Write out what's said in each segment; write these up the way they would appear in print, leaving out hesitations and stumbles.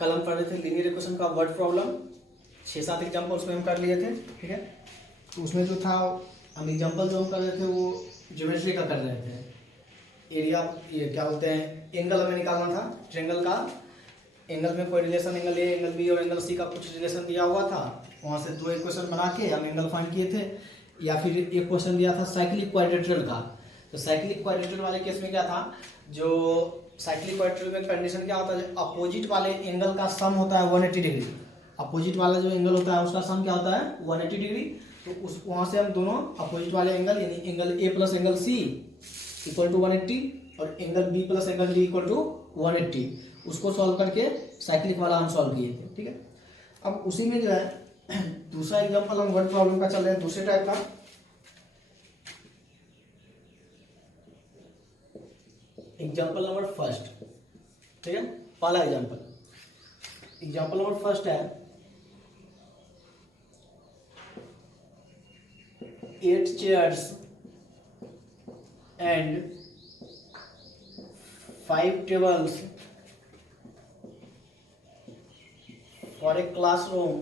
कल हम पढ़ रहे थे लीनियर इक्वेशन का वर्ड प्रॉब्लम, 6-7 एग्जाम्पल उसमें हम कर लिए थे। ठीक है, तो उसमें जो था हम एग्जाम्पल जो हम कर रहे थे वो ज्योमेट्री का कर रहे थे। एरिया, ये क्या बोलते हैं, एंगल हमें निकालना था। ट्रायंगल का एंगल में कोई relation, angle A, angle B और एंगल सी का कुछ रिलेशन दिया हुआ था। वहाँ से 2 इक्वेशन बना के हम एंगल फाइंड किए थे। या फिर एक क्वेश्चन दिया था साइक्लिक क्वाड्रेटरल का। तो साइक्लिक क्वाड्रेटरल वाले केस में क्या था, जो साइक्लिक क्वाड्रेटरल में कंडीशन क्या होता है, अपोजिट वाले एंगल का सम होता है 180 डिग्री। अपोजिट वाला जो एंगल होता है उसका सम क्या होता है 180 डिग्री। तो उस वहाँ से हम दोनों अपोजिट वाले एंगल यानी angle A plus angle C equal to 180 और angle B plus angle D equal to 180, उसको सॉल्व करके साइक्लिक वाला हम सॉल्व किए थे। ठीक है, अब उसी में जो है दूसरा एग्जांपल हम वर्ड प्रॉब्लम का चल रहे हैं, दूसरे टाइप का। Example number first. ठीक है, पहला एग्जांपल नंबर फर्स्ट है 8 chairs and 5 tables for a classroom,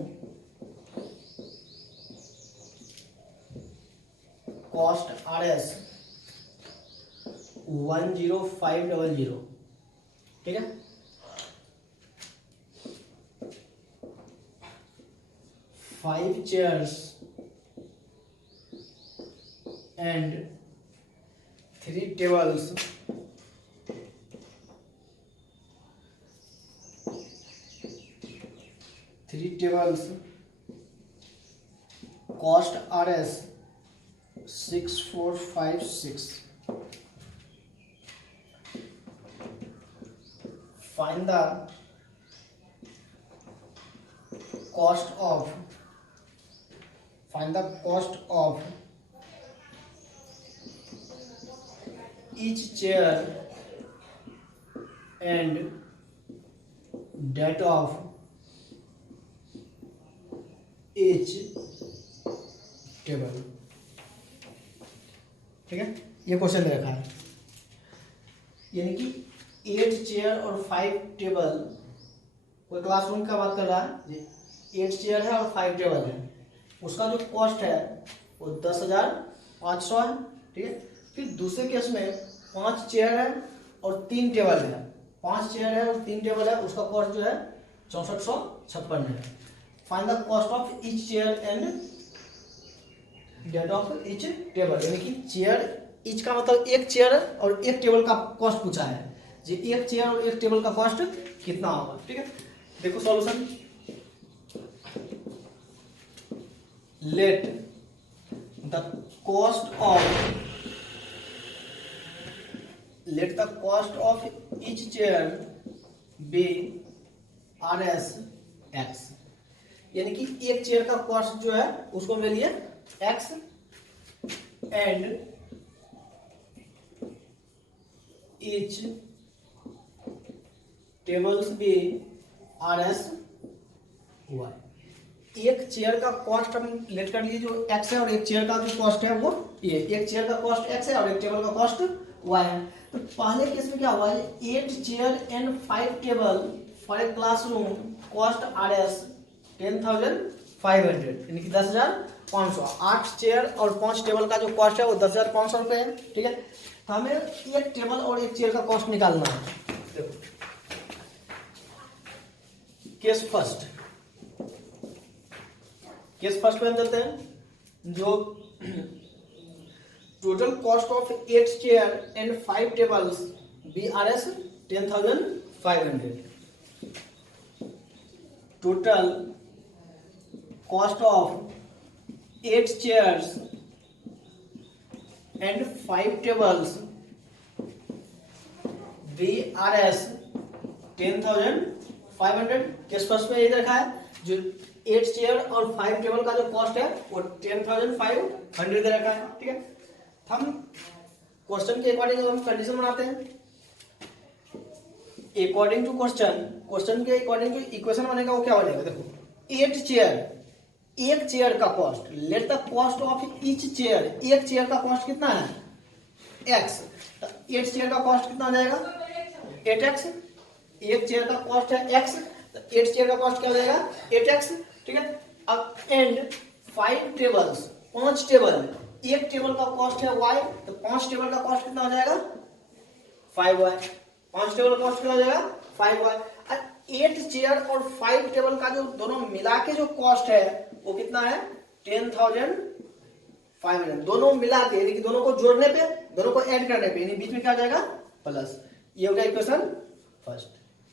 cost Rs 10500। ठीक है, five chairs and 3 tables cost Rs 6456। find the cost of each chair and that of each table। ठीक है, ये question दे रखा है, यानी कि 8 चेयर और 5 टेबल, कोई क्लासरूम का बात कर रहा है, 8 चेयर है और 5 टेबल है, उसका जो कॉस्ट है वो 10,500 है। ठीक है, फिर दूसरे केस में 5 चेयर है और 3 टेबल है, 5 चेयर है और 3 टेबल है, उसका कॉस्ट जो है 6456 है। Find the cost of each chair and that of each table, यानी कि चेयर ईच का मतलब एक चेयर और एक टेबल का कॉस्ट पूछा है, जी एक चेयर और एक टेबल का कॉस्ट कितना होगा। ठीक है, देखो solution. Let the cost of each chair be Rs x, यानी कि एक चेयर का कॉस्ट जो है उसको ले लिए x and each tables be Rs y। एक चेयर का कॉस्ट हम लेट कर लिए जो x है और एक चेयर का जो कॉस्ट है वो ये, एक चेयर का कॉस्ट x है और एक टेबल का कॉस्ट y है। तो पहले केस में क्या हुआ है, 8 chair and 5 table for a classroom cost Rs 10,500, यानी कि 10,500। 8 चेयर और 5 टेबल का जो कॉस्ट है वो 10,500 रुपये है। ठीक है, तो हमें एक टेबल और एक चेयर का कॉस्ट निकालना है। देखो केस फर्स्ट पे हम चलते हैं, जो total cost of 8 chair and 5 tables be Rs 10,500। Total cost of 8 chairs and 5 tables be Rs 10,500। Case first में यही रखा है, जो 8 चेयर और 5 टेबल का जो कॉस्ट है वो 10,500 दे रखा है। ठीक है, हम क्वेश्चन के अकॉर्डिंग हम कंडीशन बनाते हैं। अकॉर्डिंग टू क्वेश्चन के अकॉर्डिंग जो इक्वेशन बनेगा वो क्या बनेगा, देखो 8 चेयर, एक चेयर का cost, let the cost of each chair, एक चेयर का कॉस्ट कितना है x, 8 चेयर का कॉस्ट कितना आ जाएगा 8x, एक चेयर का कॉस्ट है x, तो 8 चेयर का कॉस्ट क्या हो जाएगा 8x, ठीक है। अब एंड 5 टेबल्स, 5 टेबल, एक टेबल का कॉस्ट है y, तो 5 टेबल का कॉस्ट कितना हो जाएगा 5y, 5 टेबल का कॉस्ट कितना हो जाएगा 5y। 8 चेयर और 5 टेबल का जो दोनों मिला के जो कॉस्ट है वो कितना है 10,500, दोनों मिला के, यानी कि दोनों को जोड़ने पे, दोनों को ऐड करने पे, यानी बीच में क्या आ जाएगा प्लस। ये हो गया इक्वेशन फर्स्ट।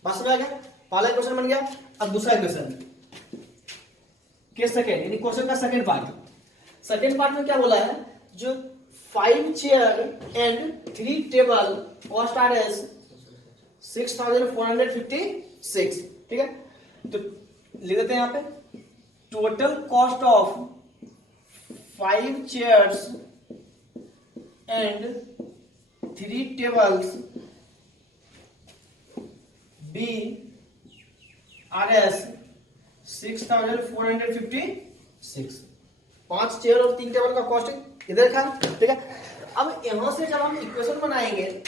बात समझ आ गया, पहला इक्वेशन बन गया। अब दूसरा इक्वेशन के सेकंड, यानी क्वेश्चन का सेकंड पार्ट। सेकंड पार्ट में क्या बोला है, जो 5 chair and 3 table cost are as 6,456, ठीक है। तो लिख देते हैं यहां पे total cost of 5 chairs and 3 tables be R S 6,456। 5 chair और 3 टेबल का कॉस्ट इधर था, ठीक है। अब यहां से जब हम इक्वेशन बनाएंगे,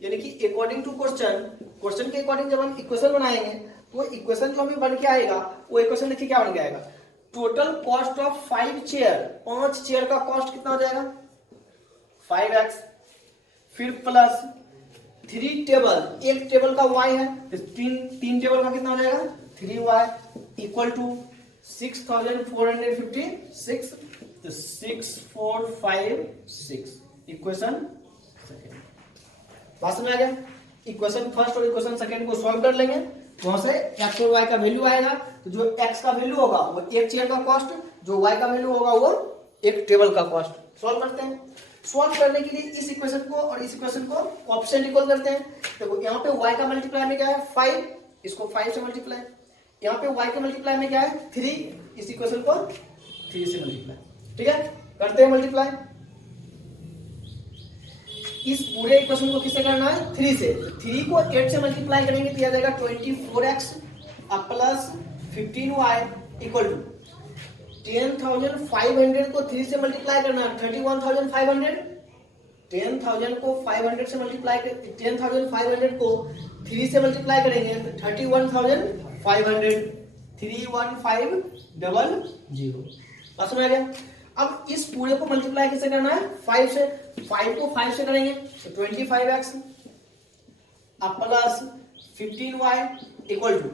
यानी कि अकॉर्डिंग टू क्वेश्चन, क्वेश्चन के अकॉर्डिंग जब हम इक्वेशन बनाएंगे तो वो इक्वेशन जो हमें बन के आएगा, वो इक्वेशन देखिए क्या बन के आएगा, total cost of 5 chair, 5 chair का कॉस्ट कितना हो जाएगा 5x, फिर प्लस 3 टेबल, एक टेबल का y है तो 3 टेबल का कितना हो जाएगा 3y इक्वल टू 6,456, तो 6,456 इक्वेशन सेकेंड। बात समझ आ गया। इक्वेशन फर्स्ट और इक्वेशन सेकेंड को सॉल्व कर लेंगे, वहां से x और y का वैल्यू आएगा, तो जो x का वैल्यू होगा वो एक चेयर का कॉस्ट, जो y का वैल्यू होगा वो एक टेबल का कॉस्ट। सॉल्व करते हैं। सॉल्व करने के लिए इस इक्वेशन को और इस इक्वेशन को कोएफिशिएंट इक्वल करते हैं। देखो यहाँ पे y का मल्टीप्लाई में क्या है 5, इसको 5 से मल्टीप्लाई, यहाँ पे y के मल्टीप्लाई में क्या है 3, इस इक्वेशन को 3 से मल्टीप्लाई, ठीक है। करते हैं मल्टीप्लाई। इस पूरे इक्वेशन को किससे करना है 3 से, 3 को 8 से मल्टीप्लाई करेंगे तो आ जाएगा 24x plus 15y equal to 10,500 को 3 से मल्टीप्लाई करना है 31,500, 10,000 को 500 से मल्टीप्लाई, 10,500 को 3 से मल्टीप्लाई करेंगे तो 31,500, 31500। बात समझ आ गया। अब इस पूरे को मल्टीप्लाई कैसे करना है 5 से, 5 को 5 से करेंगे तो 25x plus 15y equal to,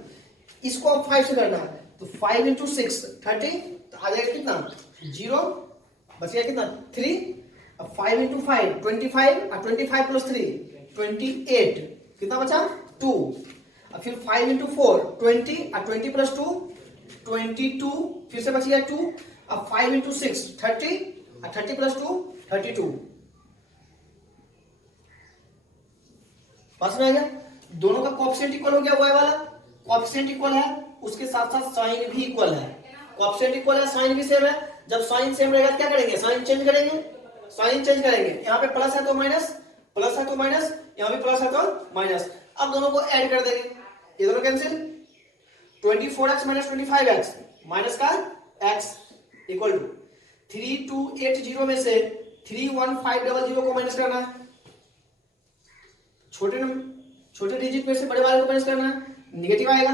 इसको अब 5 से करना है तो 5 इंटू 6 30, तो आ जाएगा कितना 0, बचेगा कितना 3, अब 5 इंटू 5 25, और 25 प्लस 3 28, कितना बचा 2, अब फिर 5 इंटू 4 20, और 20 प्लस 2 22, फिर से बचेगा 2, अब 5 इंटू 6 30, और 30 प्लस 2 32। समझ आ गया। दोनों का कोएफिशिएंट इक्वल हो गया, y वाला कोएफिशिएंट इक्वल है, उसके साथ साथ साइन भी इक्वल है। कोएफिशिएंट इक्वल है, साइन भी सेम है। जब साइन सेम रहेगा क्या करेंगे, साइन चेंज करेंगे, साइन चेंज करेंगे। यहाँ पे प्लस है तो माइनस, प्लस है तो माइनस, यहाँ पे प्लस है तो माइनस। अब दोनों को ऐड कर देंगे, ये दोनों cancel, 24x minus 25x minus का x इक्वल टू 3280 में से 31500 को माइनस करना है, छोटे डिजिट में से बड़े वाले को माइनस करना है, निगेटिव आएगा।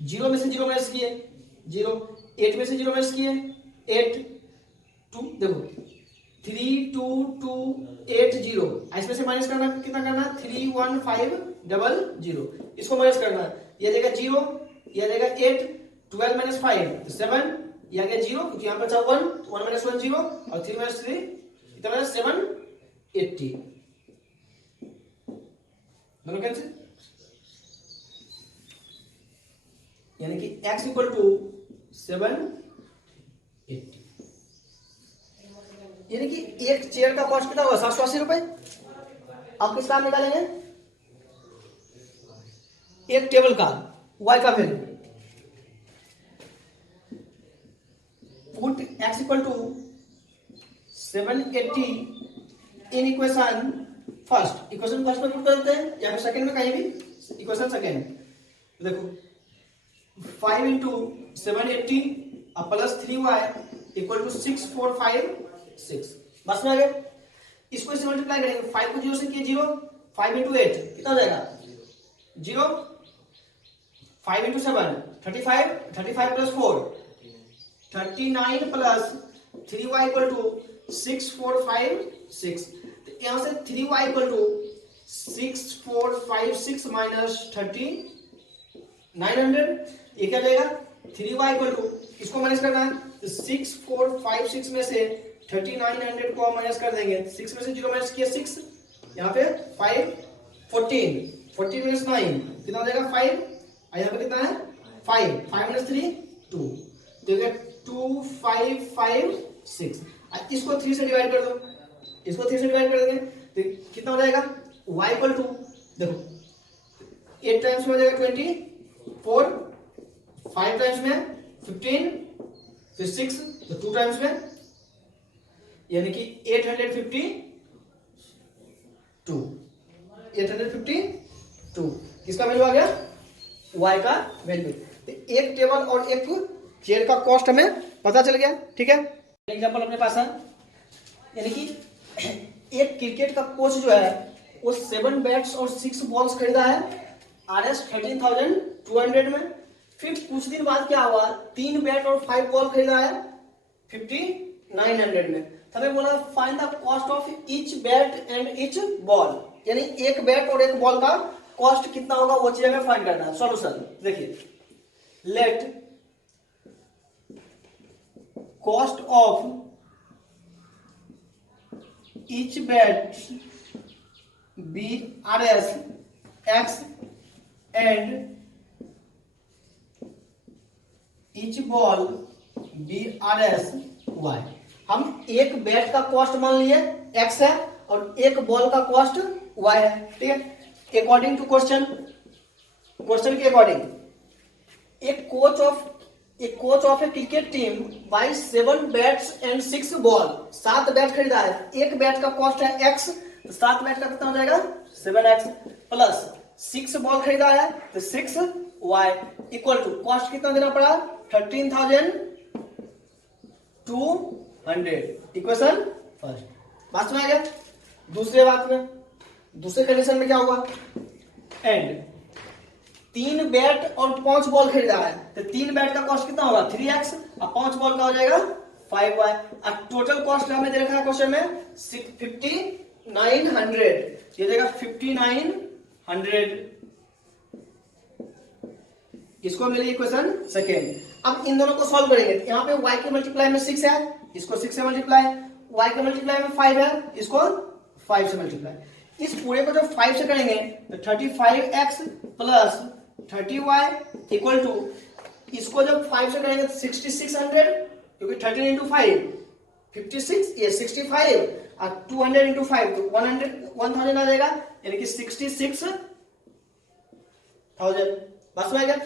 0 में से 0 माइनस किए 0, 8 में से 0 माइनस किए 8, 2 देखो 32280, इसमें से माइनस करना, कितना करना 31500, इसको माइनस करना है, ये देगा 0, ये देगा 8, 12 माइनस 5 तो 7, ये आ गया 0 क्योंकि यहाँ पर 1, 1 माइनस 1 0, और 3 माइनस 3 कितना 780, दोनों कैंसिल, यानी कि x इक्वल टू 780, यानी कि एक चेयर का कॉस्ट कितना होगा 780 रुपए। अब किसका निकालेंगे, एक टेबल का y का value, put x equal to 780 in equation first, equation first में पुट करते हैं या फिर सेकंड में, कहीं भी इक्वेशन सेकंड। देखो 5 into 780 plus 3y equal to 6456। बस में आ गया। इसको इससे मल्टीप्लाई करेंगे, 5 को 0 से किए 0, 5 इंटू 8 कितना हो जाएगा 0, 5 into 7 35, 35 plus 4 39 plus 3y equal to 6 4 5 6। तो यहां से 3y इक्वल टू 6 4 5 6 माइनस 3900, ये क्या जाएगा 3y इक्वल टू, इसको माइनस करना है तो 6 4 5 6 में से 3900 को माइनस कर देंगे, 6 में से 0 माइनस किया 6, यहाँ पे 5 14 14 माइनस 9 कितना हो जाएगा 5, और यहाँ पे कितना है 5 5 माइनस 3 2, तो 2 5 5 6। इसको 3 से डिवाइड कर दो, इसको 3 से डिवाइड कर देंगे तो कितना हो जाएगा y इक्वल टू, देखो 8 टाइम्स में हो जाएगा 24, 5 टाइम्स में 15, फिर 6, तो 2 टाइम्स में यानी कि 852 किसका वैल्यू आ गया y का वैल्यू। तो एक टेबल और एक चेयर का कॉस्ट हमें पता चल गया, ठीक है। एग्जांपल अपने पास है, यानी कि एक क्रिकेट का कोच जो है वो 7 बैट्स और 6 बॉल्स खरीदा है RS 13,200 में। फिर कुछ दिन बाद क्या हुआ, 3 बैट और 5 बॉल खरीदा है 5,900 में। हमें बोला find the cost of each bat and each ball, यानी एक बैट और एक बॉल का कॉस्ट कितना होगा वो चीज हमें फाइंड करना है। सॉल्यूशन देखिए, let cost of each bat be RS X and each ball be RS Y। हम एक बैट का कॉस्ट मान लिए x है और एक बॉल का कॉस्ट y है, ठीक है। अकॉर्डिंग टू क्वेश्चन के अकॉर्डिंग एक coach of A cricket team by 7 bats and 6 ball, 7 bat खरीदा है, एक बैट का कॉस्ट है x, तो 7 बैट का कितना हो जाएगा 7x प्लस 6 बॉल खरीदा है तो 6y इक्वल टू कॉस्ट कितना देना पड़ा 13,200। इक्वेशन फर्स्ट, बात में आ गया। दूसरे कंडीशन में क्या होगा, एंड 3 बैट और 5 बॉल खरीदा है तो 3 बैट का कॉस्ट कितना होगा 3x और 5 बॉल का हो जाएगा 5y। और टोटल कॉस्ट हमें दे रखा है क्वेश्चन में 5,900, ये देगा 5,900, इसको मिली इक्वेशन सेकेंड। अब इन दोनों को सॉल्व करेंगे, यहाँ पे y के मल्टीप्लाई में 6 है, इसको 6 से मल्टीप्लाई, y के मल्टीप्लाई में 5 है, इसको 5 से मल्टीप्लाई। इस पूरे को जब 5 से करेंगे तो 35x plus 30y equal to, इसको जब 5 से करेंगे तो 6600, क्योंकि 13 इंटू 5 56, ये 65 और 200 इंटू 5 तो 1000 आ जाएगा, यानी कि 66,000। बस हो गया।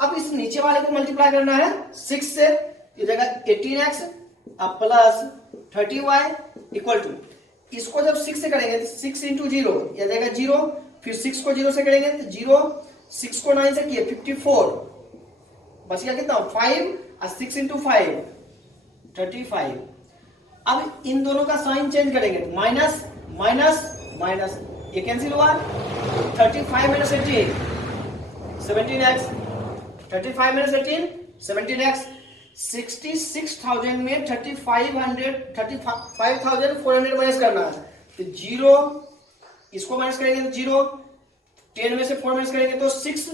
अब इस नीचे वाले को मल्टीप्लाई करना है 6 से, ये जाएगा 18x plus 30y equal to, इसको जब 6 से करेंगे तो 6 इंटू 0 ये जाएगा 0, फिर 6 को 0 से करेंगे तो 0, 6 को 9 से किए 54, बच गया कितना 5 और 6 इंटू 5 35। अब इन दोनों का साइन चेंज करेंगे, माइनस माइनस माइनस, ये कैंसिल हुआ, 35 माइनस 18 17x, 35 माइनस 18 17x, 66,000 में 35,400 माइनस करना है तो 0, इसको माइनस करेंगे तो 0, 10 में से 4 माइनस करेंगे तो 6,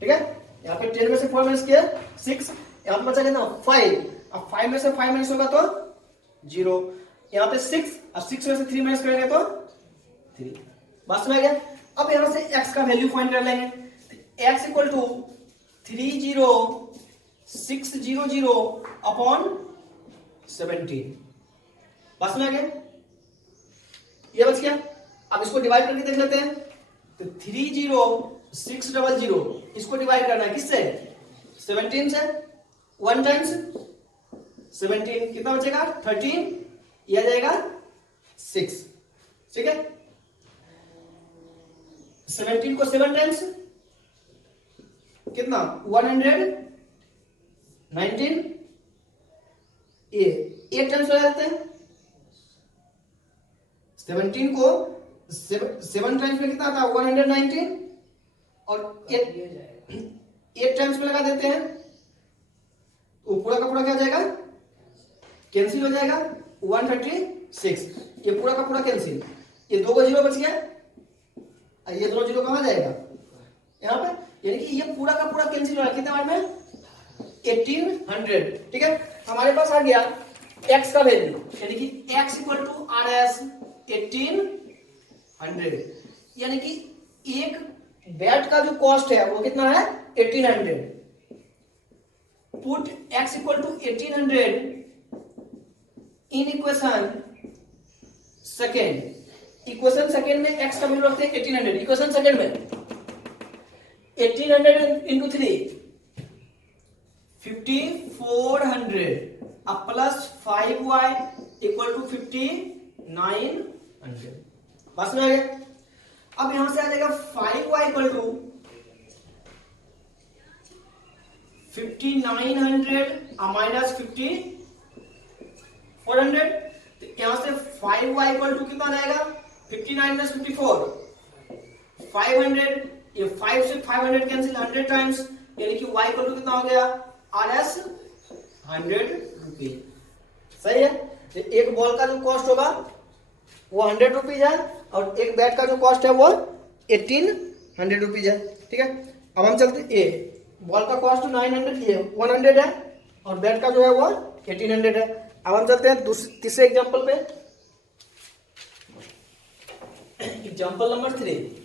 ठीक है। यहाँ पे 10 में से 4 माइनस किया 6, यहाँ पे बचा कितना 5, अब 5 में से 5 माइनस होगा तो 0, यहाँ पे 6 और 6 में से 3 माइनस करेंगे तो 3। बस में आ गया। अब यहां से x का वैल्यू फाइंड कर लेंगे, x इक्वल टू 30600 अपॉन 17। बस में आ गया, ये बच गया। अब इसको डिवाइड करके देख लेते हैं, तो 30600 इसको डिवाइड करना है किससे 17 से, 1 टाइम्स 17 कितना बचेगा 13, यह जाएगा 6, ठीक है। 17 को 7 टाइम्स कितना 119, ये 8 टाइम्स हो जाते हैं। 17 को 7 टाइम्स में कितना था 119, और 8 टाइम्स में लगा देते हैं तो पूरा का पूरा क्या हो जाएगा, कैंसिल हो जाएगा 136। ये पूरा का पूरा कैंसिल, ये 2 को 0 बच गया, ये दोनों 0 कहाँ जाएगा यहाँ पे, यानी कि ये पूरा का पूरा कैंसिल हो रहा है। कितने बार में 1800। ठीक है, हमारे पास आ गया x का वैल्यू, यानी कि x इक्वल टू RS 1800, यानी कि एक बैट का जो कॉस्ट है वो कितना है 1800। Put x equal to 1800 in equation second. Equation second में x का वैल्यू रखते हैं 1800। इक्वेशन सेकेंड में 1800 इंटू 3 5400 अब प्लस 5y इक्वल टू 5900। बस में आ गया। अब यहां से आ जाएगा 5y इक्वल टू 5900 माइनस 5400। तो यहां से 5y इक्वल टू कितना आएगा 59 माइनस 54 500। ये 5 से 500 कैंसिल 100 टाइम्स, यानी कि y इक्वल टू कितना हो गया RS 100 रुपीज। सही है। तो एक बॉल का जो कॉस्ट होगा वो 100 रुपीज है और एक बैट का जो कॉस्ट है वो 1800 रुपीज है। ठीक है, अब हम चलते ए, बॉल का कॉस्ट 900 ये 100 है और बैट का जो है वो 1800 है। अब हम चलते हैं तीसरे एग्जांपल पे, एग्जांपल नंबर 3।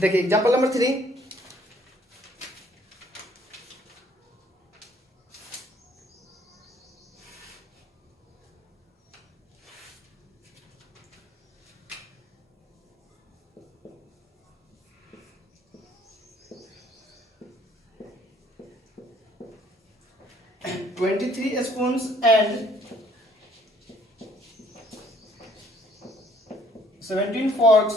देखिए example number 3, (23 spoons and 17 forks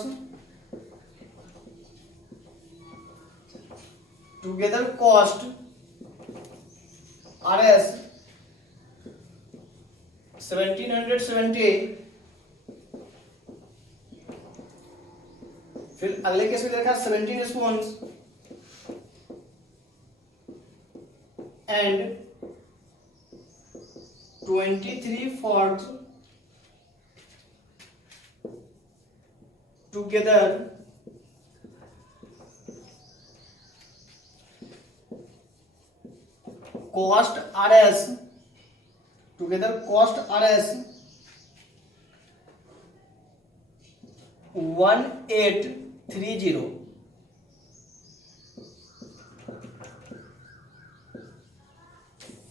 together cost RS 1770। फिर अगले केस में देखा 17 spoons and 23 forks together cost RS 1830।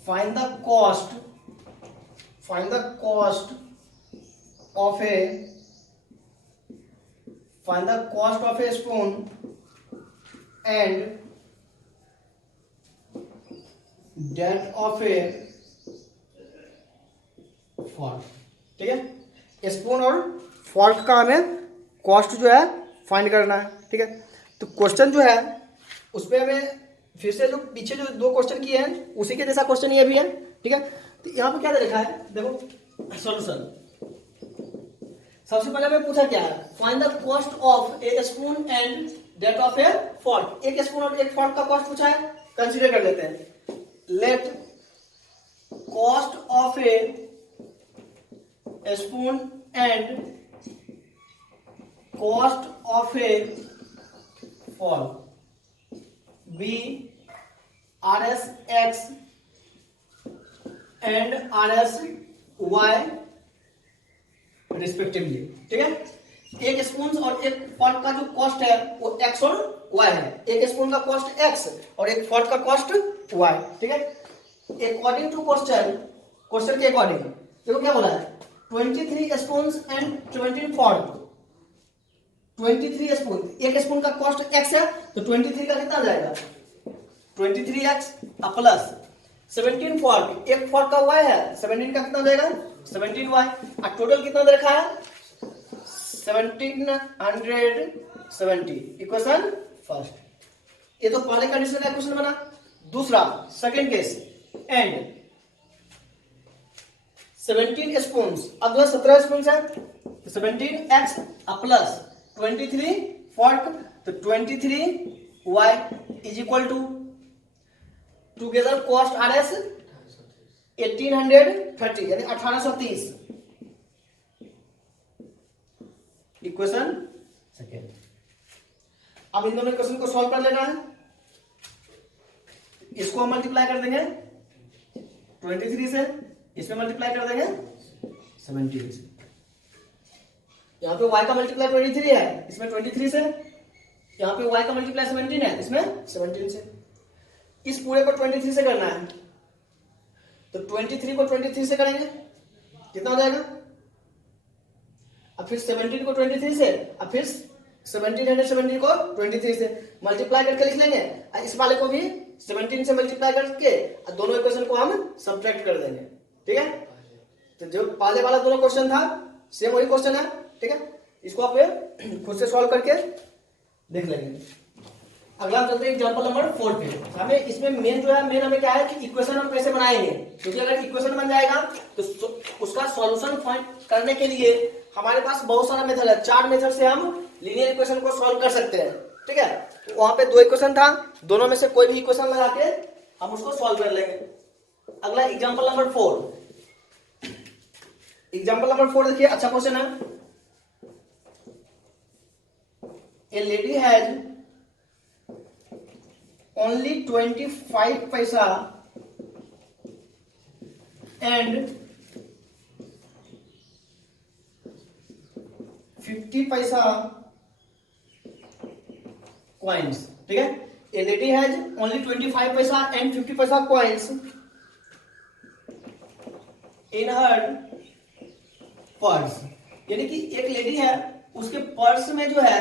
find the cost of a spoon and that of a fork। ठीक है, स्पून और फॉर्क का हमें कॉस्ट जो है फाइंड करना है। ठीक है, तो क्वेश्चन जो है उसपे हमें फिर से जो पीछे जो 2 क्वेश्चन किए हैं उसी के जैसा क्वेश्चन ये भी है। ठीक है, तो यहाँ पे क्या दे रखा है देखो सॉल्यूशन। सबसे पहले हमें पूछा क्या है, find the cost of a spoon and that of a fork. एक स्पून और एक फॉर्क का कॉस्ट पूछा है, कंसीडर कर लेते हैं। Let cost of a spoon and cost of a fork be RS X and RS Y respectively. ठीक है, एक स्पून और एक फॉर्क का जो कॉस्ट है वो X और Y है। एक स्पून का कॉस्ट X और एक फॉर्क का कॉस्ट Y। ठीक है, अकॉर्डिंग टू क्वेश्चन के अकॉर्डिंग देखो क्या बोला है 23 स्पून एंड 17 फॉर्क। 23 स्पून, एक स्पून का कॉस्ट X है तो 23 का कितना जाएगा 23x प्लस 17 फॉर्क, एक फॉर्क का y है 17 का कितना जाएगा 17y। और टोटल कितना दे रखा है 1770। Equation first. ये तो पहले कंडीशन का क्वेश्चन बना। दूसरा सेकंड केस, एंड 17 स्पून, अब जो 17 स्पून है, 17x प्लस 23 फॉर्क, तो 23y is equal to together cost R S 1830 यानी 1830। Equation second. अब इन दोनों इक्वेशन को सॉल्व कर लेना है। इसको हम मल्टीप्लाई कर देंगे 23 से, इसमें मल्टीप्लाई कर देंगे 17 से। यहाँ पे y का मल्टीप्लाई 23 है, इसमें 23 से। यहाँ पे y का मल्टीप्लाई 17 है, इसमें 17 से। इस पूरे को 23 से करना है, तो 23 को 23 से करेंगे, कितना हो जाएगा? अब फिर 17 को 23 से, अब फिर 17 को 23 से मल्टीप्लाई करके लिख लेंगे। इस वाले को भी 17 से मल्टीप्लाई करके दोनों इक्वेशन को हम सब्ट्रैक्ट कर देंगे। ठीक है, तो जो पहले वाला दोनों क्वेश्चन था सेम वही क्वेश्चन है। ठीक है, इसको आप खुद से सॉल्व करके देख लेंगे। अगला हम चलते हैं एग्जांपल नंबर 4 पे। हमें इसमें मेन हमें क्या है कि इक्वेशन हम कैसे बनाएंगे, क्योंकि अगर इक्वेशन बन जाएगा तो उसका सॉल्यूशन फाइंड करने के लिए हमारे पास बहुत सारा मेथड है। 4 मेथड से हम लीनियर इक्वेशन को सॉल्व कर सकते हैं। ठीक है, तो वहां पे 2 इक्वेशन था, दोनों में से कोई भी इक्वेशन लगा के हम उसको सॉल्व कर लेंगे। अगला एग्जांपल नंबर 4। एग्जांपल नंबर 4 देखिए, अच्छा क्वेश्चन है। ए lady has only 25 paisa and 50 paisa coins। ठीक है, a lady has only 25 paisa and 50 paisa coins in her purse. यानी कि एक लेडी है, उसके पर्स में जो है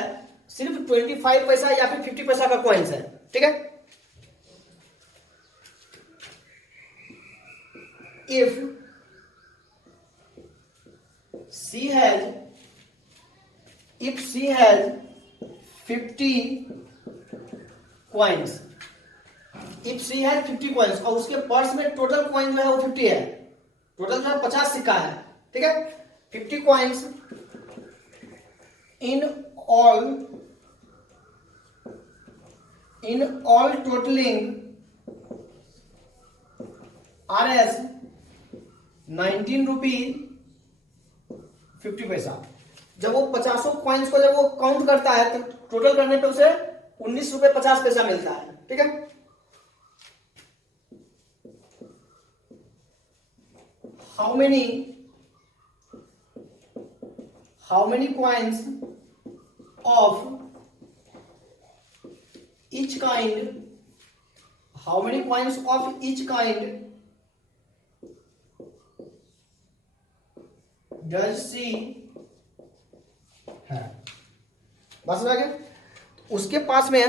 सिर्फ 25 पैसा या फिर 50 पैसा का कॉइन्स है। ठीक है, if she has 50 coins, if she has 50 coins और उसके पर्स में टोटल कॉइन जो है वो 50 है, टोटल जो है 50 सिक्का है। ठीक है, 50 coins in all totaling RS 19 rupees 50 पैसा। जब वो 50 कॉइन्स को जब वो काउंट करता है तो टोटल करने पे उसे 19 रुपए 50 पैसा मिलता है। ठीक है, how many coins of each kind, how many coins of each kind does she have? बस हो गया। उसके पास में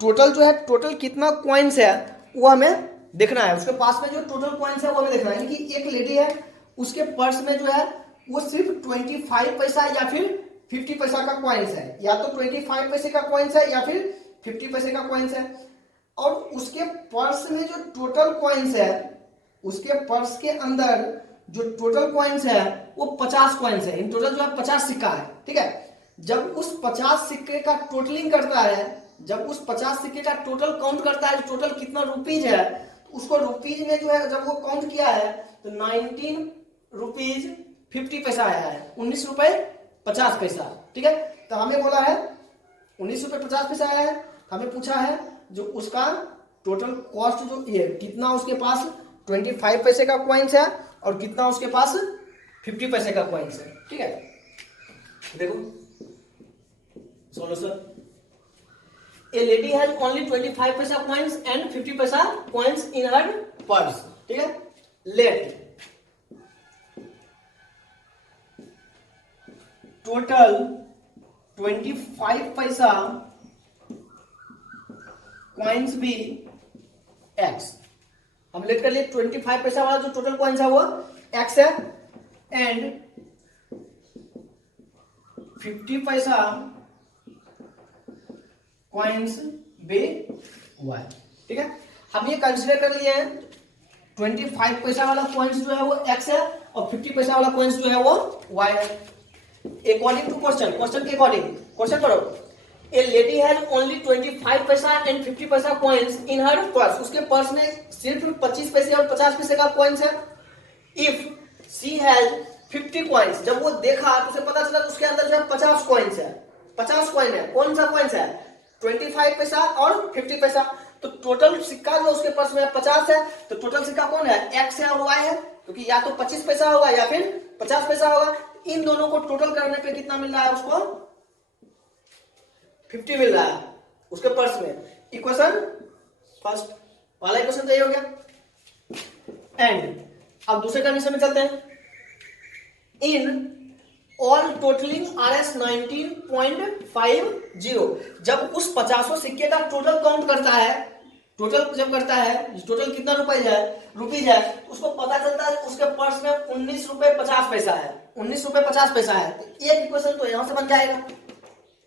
टोटल जो है, टोटल कितना कॉइन्स है वो हमें देखना है। उसके पास में जो टोटल कॉइन्स है वो हमें देखना है। यानी कि एक लेडी है, उसके पर्स में जो है वो सिर्फ 25 पैसा या फिर 50 पैसा का कॉइन्स है, या तो 25 पैसे का कॉइन्स है या फिर 50 पैसे का कॉइन्स है। और उसके पर्स में जो टोटल कॉइन्स है, उसके पर्स के अंदर जो टोटल कॉइन्स है वो 50 कॉइन्स है। इन टोटल जो है 50 सिक्का है। ठीक है, जब उस 50 सिक्के का टोटलिंग करता है, जब उस 50 सिक्के का टोटल काउंट करता है, टोटल कितना रुपीज है, तो उसको रुपीज में जो है जब वो काउंट किया है तो 19 रुपीज 50 पैसा आया है, 19 रुपए 50 पैसा। ठीक है, तो हमें बोला है 19 रुपए 50 पैसा आया है। हमें पूछा है जो उसका टोटल कॉस्ट जो ये कितना उसके पास 25 पैसे का कॉइन्स है और कितना उसके पास 50 पैसे का कॉइन्स है। ठीक है, देखो solution. A lady has only 25 पैसा कॉइन्स एंड 50 पैसा कॉइन्स इन हर पर्स। ठीक है, लेट टोटल 25 पैसा कॉइन्स भी एक्स। हम लेट कर लिए 25 पैसा वाला जो टोटल कॉइन्स है वो एक्स है, एंड 50 पैसा कॉइन्स बी वाई। ठीक है, हम ये कंसिडर कर लिए हैं 25 पैसा वाला कॉइन्स जो है वो एक्स है और 50 पैसा वाला कॉइन्स जो है वो वाई है। अकॉर्डिंग टू क्वेश्चन के अकॉर्डिंग क्वेश्चन करो, ए लेडी हैज ओनली 25 पैसा एंड 50 पैसा कॉइन्स इन हर पर्स। उसके पर्स में सिर्फ 25 पैसे और 50 पैसे का कॉइन्स है। इफ सी हैज 50 कॉइन्स, जब वो देखा तो उसे पता चला उसके अंदर जो है 50 कॉइन्स है, 50 कॉइन है। कौन सा कॉइन्स है? 25 पैसा और 50 पैसा। तो टोटल सिक्का जो उसके पर्स में 50 है, तो टोटल सिक्का कौन है? एक्स है और वाई है, क्योंकि या तो 25 पैसा होगा या फिर 50 पैसा होगा। इन दोनों को टोटल करने पे कितना मिल रहा है उसको? 50 मिल रहा है उसके पर्स में। इक्वेशन फर्स्ट वाला इक्वेशन तो ये हो गया। एंड अब दूसरे कंडीशन में चलते हैं। इन ऑल टोटलिंग RS 19.50, जब उस 50 सिक्के का टोटल काउंट करता है, टोटल जब करता है, टोटल कितना रुपीज है, उसको पता चलता है उसके पर्स में 19 रुपए 50 पैसा है, 19 रुपए 50 पैसा है। तो एक इक्वेशन तो यहां से बन जाएगा।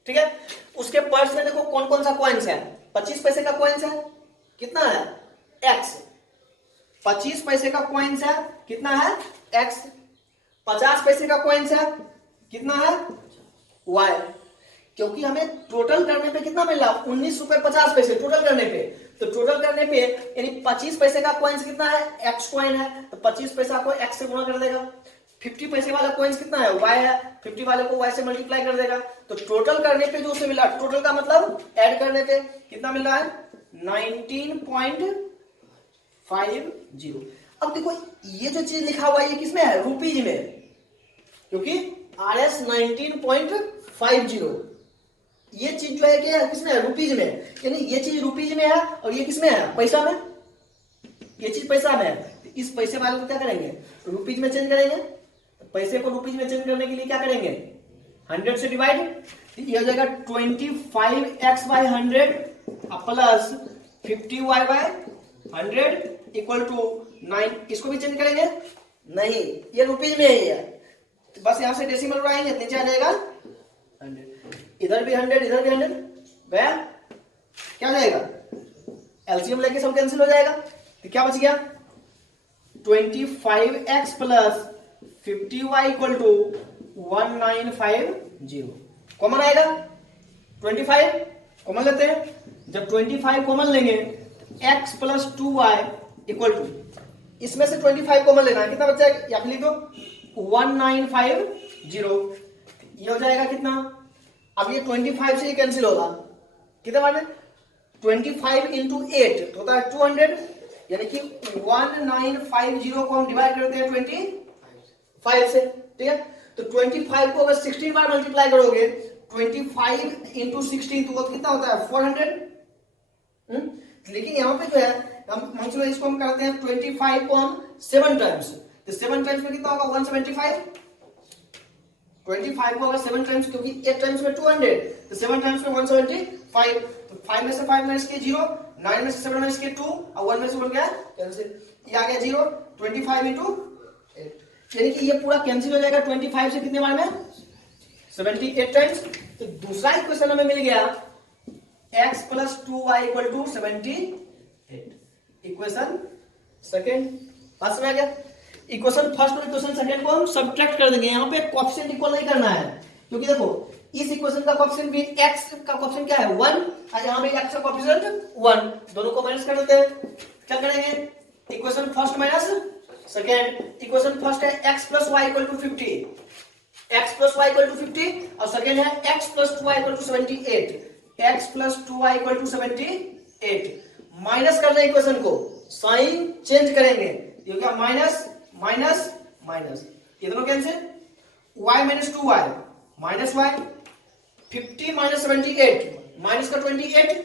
ठीक है, उसके पर्स में देखो कौन कौन सा कॉइन्स है। 25 पैसे का कॉइन्स है, कितना है? एक्स। 25 पैसे का कॉइन्स है, कितना है? एक्स। 50 पैसे का कॉइन्स है, कितना है? वाई। क्योंकि हमें टोटल करने पे कितना मिल रहा? 19 रुपए 50 पैसे टोटल करने पे। तो टोटल करने पे यानी 25 पैसे का कॉइन्स कितना है? एक्स कॉइन है, तो 25 पैसा को एक्स से गुणा कर देगा। 50 पैसे वाला कॉइन्स कितना है? वाई है, 50 वाले को वाई से मल्टीप्लाई कर देगा। तो टोटल करने पे जो उसे मिला, टोटल का मतलब ऐड करने पे कितना मिल रहा है? 19.50। अब देखो ये जो चीज लिखा हुआ है ये किसमें है? रुपीज में, क्योंकि RS 19.50 ये चीज जो है क्या है? किसमें है? रुपीज में। यानी ये चीज रुपीज में है और ये किसमें है? पैसा में। ये चीज पैसा में है, तो इस पैसे वाले को क्या करेंगे? रुपीज में चेंज करेंगे। तो पैसे को रुपीज में चेंज करने के लिए क्या करेंगे? 100 से डिवाइड। ये हो जाएगा 25x/100 plus 50y/100 equal to 9। इसको भी चेंज करेंगे? नहीं, ये रुपीज में ही है, तो बस यहां से डेसिमल उड़ाएंगे, नीचे आ जाएगा 100। इधर भी 100, इधर भी 100 गया, क्या जाएगा? एलसीएम लेके सब कैंसिल हो जाएगा, तो क्या बच गया? 25x plus 50y equal to 1950। Common आएगा 25, कॉमन लेते हैं। जब 25 कॉमन लेंगे, x plus 2y equal to, इसमें से 25 कॉमन लेना है, कितना बच जाएगा? या फिर लिख दो 1950। ये हो जाएगा कितना? अब ये 25 से ये कैंसिल होगा, कितने बार में? 25 इंटू 8 तो होता है 200, यानी कि 1950 को हम डिवाइड करते हैं 25 से। ठीक है, तो 25 को अगर 16 बार मल्टीप्लाई करोगे, 25 इंटू 16 तो कितना होता है? 400। लेकिन यहाँ पे जो है हम चलो इसको हम करते हैं 25 को हम 7 टाइम्स, तो 7 टाइम्स में कितना होगा? 175। 25 को अगर 7 टाइम्स, क्योंकि 8 टाइम्स में 200, तो 7 टाइम्स में 175। तो 5 में से 5 माइनस किए 0, 9 में से 7 माइनस किए 2 और 1 में से 1 गया कैंसिल, ये आ गया 0। 25 इंटू 8, यानी कि ये पूरा कैंसिल हो जाएगा 25 से कितने बार में? 78 टाइम्स। तो दूसरा इक्वेशन हमें मिल गया x plus 2y equal to 78। Equation second पास में आ गया। इक्वेशन फर्स्ट और इक्वेशन सेकंड को हम सब्ट्रैक्ट कर देंगे। यहाँ पे कोएफिशिएंट इक्वल नहीं करना है, क्योंकि देखो इस इक्वेशन का कोएफिशिएंट भी x का कोएफिशिएंट क्या है? 1, और यहाँ पे x का कोएफिशिएंट 1, दोनों को माइनस कर देते हैं। क्या करेंगे? Equation first minus second. Equation first है x plus y equal to 50, x plus y equal to 50, और सेकंड है x plus 2y equal to 78, x plus 2y equal to 78। Minus करना इक्वेशन को, साइन चेंज करेंगे, ये क्या? Minus minus minus, ये दोनों cancel. y minus 2y minus y, 50 minus 78, minus का 28,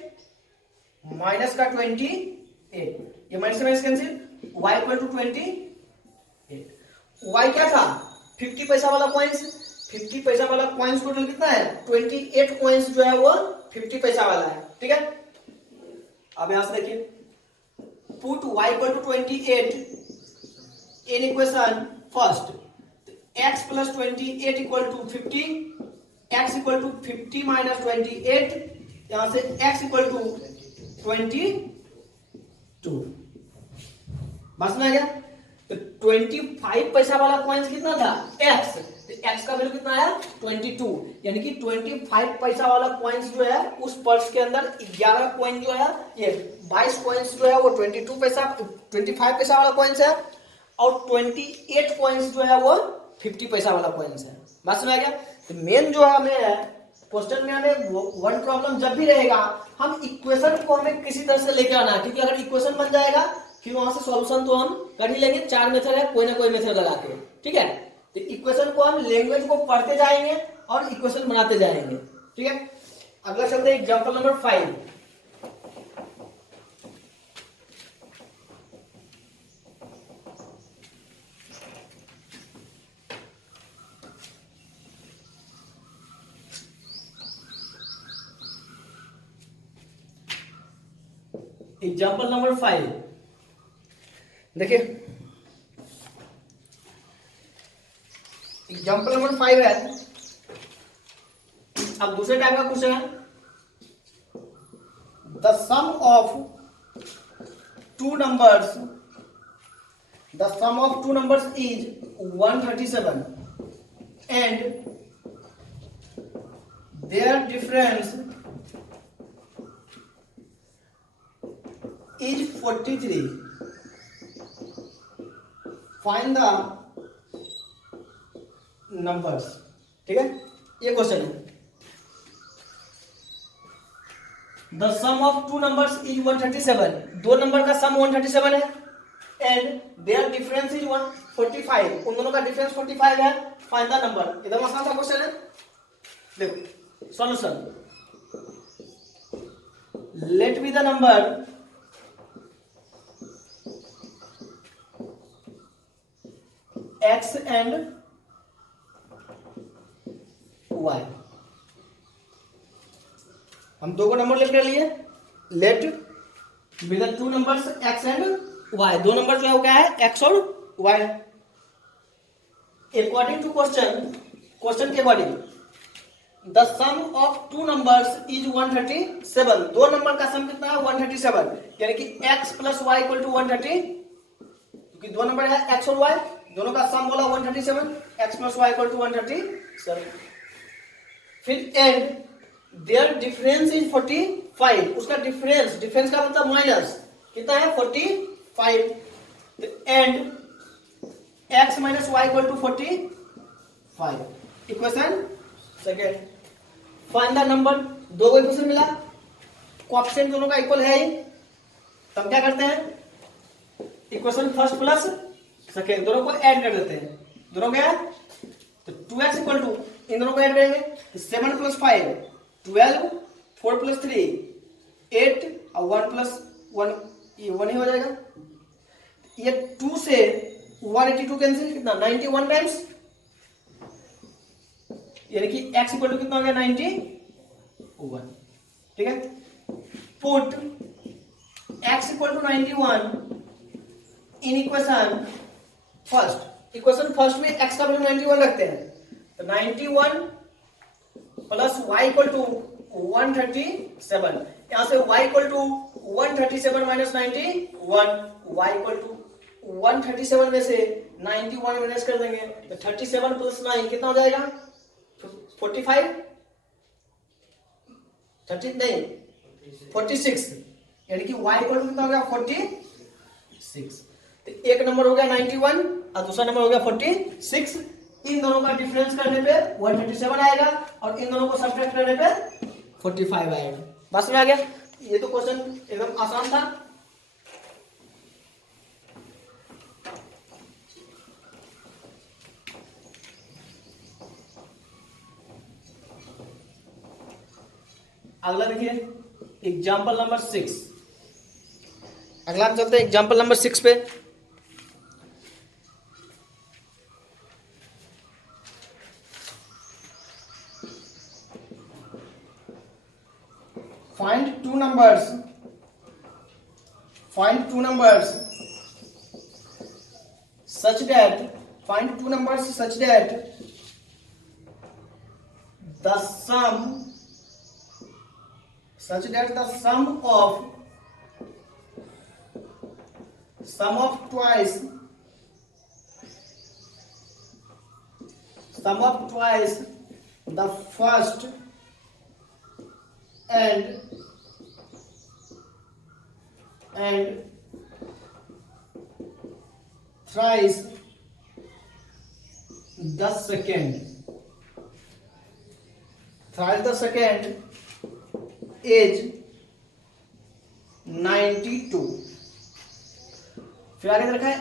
माइनस का 28, ये माइनस से minus cancel. y equal to 28। y क्या था? 50 पैसा वाला कॉइन्स। 50 पैसा वाला कॉइन्स टोटल कितना है? 28 कॉइन्स जो है वो 50 पैसा वाला है। ठीक है, अब यहां से देखिए, put y equal to 28 in equation first. x plus 28 equal to 50, x equal to 50 minus 28 यहां से x इक्वल टू 22। बस में आ गया। तो 25 पैसा वाला कॉइन्स कितना था x, तो x का वैल्यू कितना आया 22, यानी कि 25 पैसा वाला कॉइन्स जो है उस पर्स के अंदर 11 कॉइन जो है, ये 22 कॉइन्स जो है वो 25 पैसा वाला कॉइन्स है, और 28 कॉइन्स जो है वो 50 पैसा वाला कॉइन्स है। बात समझ आ गया। तो मेन जो है हमें क्वेश्चन में हमें वर्ड प्रॉब्लम जब भी रहेगा, हम इक्वेशन को हमें किसी तरह से लेके आना है, क्योंकि अगर इक्वेशन बन जाएगा फिर वहां से सॉल्यूशन तो हम कर ही लेंगे। 4 मेथड है, कोई ना कोई मेथड लगा के, ठीक है। तो इक्वेशन को हम लैंग्वेज को पढ़ते जाएंगे और इक्वेशन बनाते जाएंगे, ठीक है। अगला शब्द है एग्जांपल नंबर 5। एग्जाम्पल नंबर 5 देखिए, एग्जाम्पल नंबर 5 है। अब दूसरे टाइप का क्वेश्चन है, the sum of two numbers is 137 and their difference is 43. Find the numbers. ठीक है, ये क्वेश्चन है। The sum of two numbers is 137. दो नंबर का सम 137 है, and their difference is 145. उन दोनों का डिफरेंस 45 है। Find the number. एकदम आसान सा क्वेश्चन है। देखो solution, let be the number x and y। हम दो को नंबर लेकर लिए, let be the two numbers x and y। दो नंबर जो है वो क्या है, x और y। अकॉर्डिंग टू क्वेश्चन के according the sum of two numbers is 137। दो नंबर का सम कितना है 137, यानी कि x plus Y equal to 130, क्योंकि दो नंबर है x और y, दोनों का सम बोला 137, x plus Y equal to 137। फिर एंड देयर डिफरेंस इज 45। उसका डिफरेंस का मतलब माइनस कितना है 45। And x minus Y equal to 45। Equation second, find the number. दो को इक्वेशन मिला, कोएफिशिएंट दोनों का इक्वल है ही, तब क्या करते हैं, इक्वेशन फर्स्ट प्लस सेकेंड दोनों को ऐड कर देते हैं। दोनों क्या है, तो 2x इक्वल टू, इन दोनों को ऐड करेंगे 7 प्लस 5 12, 4 प्लस 3 8 और 1 प्लस 1, ये 1 ही हो जाएगा। ये 2 से 182 कैंसिल, कितना 91 टाइम्स, यानी कि x इक्वल टू कितना हो गया 91। ठीक है, put x equal to 91 in equation first. Equation first में x का वैल्यू 91 रखते हैं, तो 91 प्लस y इक्वल टू 137। यहां से y equal to 137 minus 91, y equal to 137 में से 91 माइनस कर देंगे, तो 37 प्लस 9 कितना हो जाएगा 45, 30 नहीं 46, यानी कि y इक्वल टू कितना हो गया 46। तो एक नंबर हो गया 91 और दूसरा नंबर हो गया 46। इन दोनों का डिफरेंस करने पे 137 आएगा और इन दोनों को सब्ट्रैक्ट करने पे 45 आएगा। बस में आ गया। ये तो क्वेश्चन एकदम आसान था। अगला देखिए एग्जाम्पल नंबर 6। अगला हम चलते हैं एग्जाम्पल नंबर 6 पे। Find two numbers such that the such that the sum of twice the first and thrice the second is 92। फिर आगे रखा है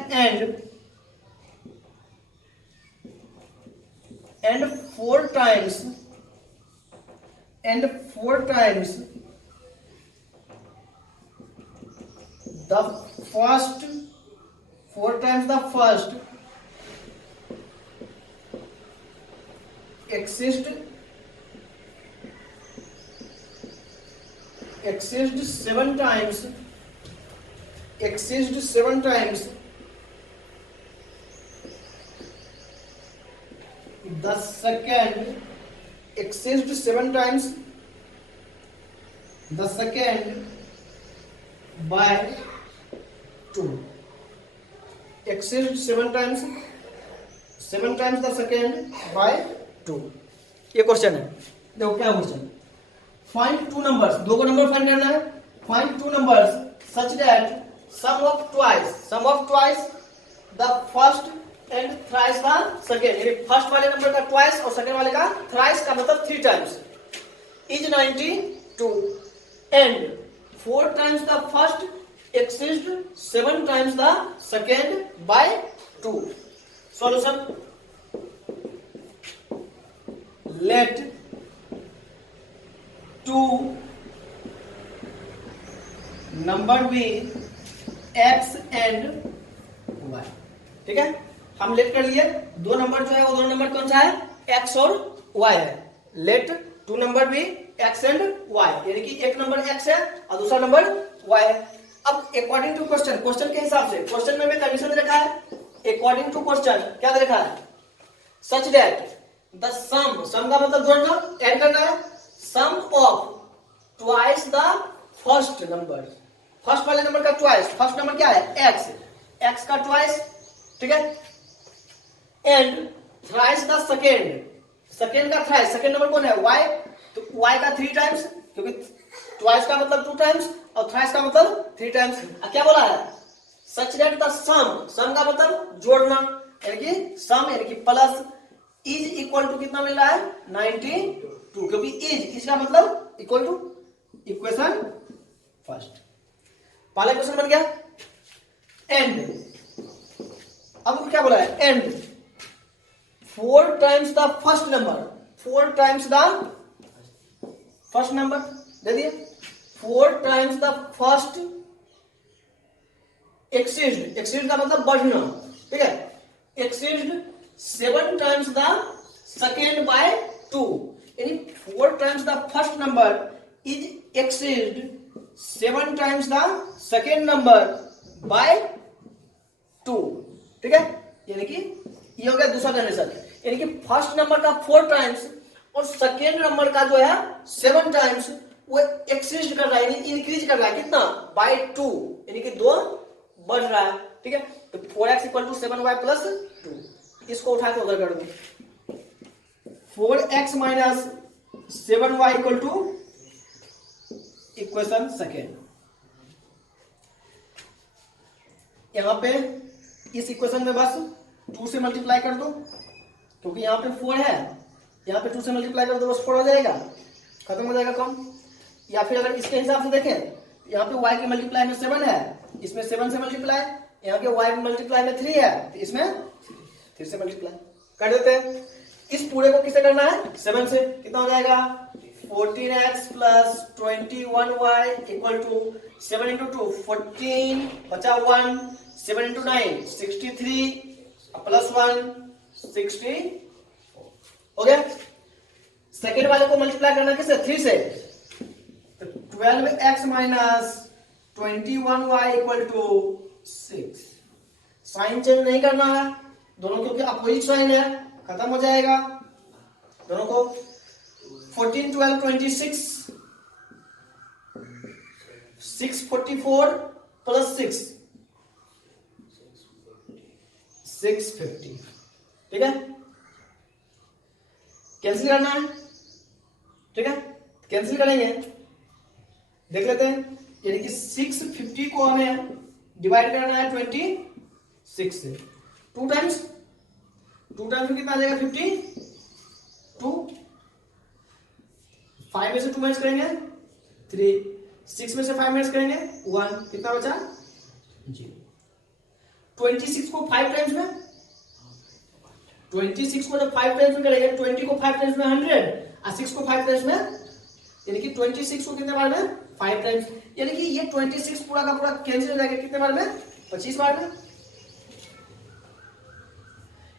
and four times the first exceeds seven times the second by 2 exceeds seven times the second by 2। ये question है, देखो क्या question, find two numbers, दो को नंबर फाइंड करना है, find two numbers such that sum of twice the first and thrice the second, यानी first वाले नंबर का ट्वाइस और सेकेंड वाले का थ्राइस का मतलब 3 times is 92 and 4 times the first exceeds 7 times the second by 2। Solution, let 2 number be x and y। ठीक है, हम लेट कर लिए, दो नंबर जो है वो दोनों नंबर कौन सा है, x और y है। लेट 2 नंबर भी x and y, यानी कि एक नंबर x है और दूसरा नंबर y है। अब अकॉर्डिंग टू क्वेश्चन के हिसाब से, क्वेश्चन में कंडीशन दे रखा है, अकॉर्डिंग टू क्वेश्चन क्या दे रखा है, सच दैट द सम का मतलब जोड़ना, ऐड करना है, sum of twice the first number, first वाले नंबर का ट्वाइस, फर्स्ट नंबर क्या है x का ट्वाइस, ठीक है, एंड थ्राइस द सेकेंड का थ्राइस, सेकेंड नंबर कौन है y, तो y का 3 टाइम्स, क्योंकि ट्वाइस का मतलब 2 टाइम्स और थ्राइस का मतलब 3 टाइम्स। क्या बोला है, सच दैट द सम का मतलब जोड़ना, यानी कि सम यानी कि प्लस इज इक्वल टू कितना मिल रहा है 92, क्योंकि इज का मतलब इक्वल टू इक्वेशन फर्स्ट, पहला इक्वेशन बन गया। एंड अब क्या बोला है, and 4 times the first number दे दिए, 4 टाइम्स द फर्स्ट एक्सीड का मतलब बढ़ना, ठीक है, exceed 7 times the second bye 2, यानी 4 times the first number is exceed 7 times the second number by 2, ठीक है, यानी कि ये हो गया दूसरा कंडीशन, यानी कि फर्स्ट नंबर का 4 टाइम्स और सेकेंड नंबर का जो है 7 टाइम्स वो एक्सिस्ट कर रहा है, यानी इंक्रीज कर रहा है, कितना बाय 2, यानी कि 2 बढ़ रहा है, ठीक है। तो 4x equal to 7y plus 2, इसको उठा के उधर कर दो, 4x minus 7y equal to equation second. यहां पे इस इक्वेशन में बस 2 से मल्टीप्लाई कर दो, क्योंकि यहां पे 4 है, यहां पे 2 से मल्टीप्लाई कर दो, बस 4 हो जाएगा, खत्म हो जाएगा कम। या फिर अगर इसके हिसाब से देखें, यहाँ पे y के मल्टीप्लाई में 7 है, इसमें 7 से मल्टीप्लाई, यहाँ के y मल्टीप्लाई में 3 है, तो इसमें 3 से मल्टीप्लाई कर देते हैं। इस पूरे को किससे करना है, 7 से, कितना हो जाएगा 14x plus 21y equal to 7 into 2 14 बचा 1, 7 इंटू 9 63 प्लस 1 60 हो गया। सेकेंड वाले को मल्टीप्लाई करना किससे, 3 से, तो 12x minus 21y equal to 6। Sign change नहीं करना है, दोनों क्योंकि अपोजिट साइन है, खत्म हो जाएगा दोनों को। 14 12 26 644 प्लस 650, ठीक है। कैंसिल करना है, ठीक है, कैंसिल करेंगे, देख लेते हैं। यानी कि 650 को हमें डिवाइड करना है 26 से, 2 टाइम्स में कितना आ जाएगा 52, 5 में से 2 माइनस करेंगे 3, 6 में से 5 माइनस करेंगे 1, कितना बचा 0। 26 को 5 टाइम्स में, 26 को जब 5 टाइम्स में करेंगे, 20 को 5 टाइम्स में 100 और 6 को 5 टाइम्स में, यानी कि 26 को कितने बार में 5 टाइम्स, यानी कि ये 26 पूरा का पूरा कैंसिल हो जाएगा कितने बार में 25 बार में,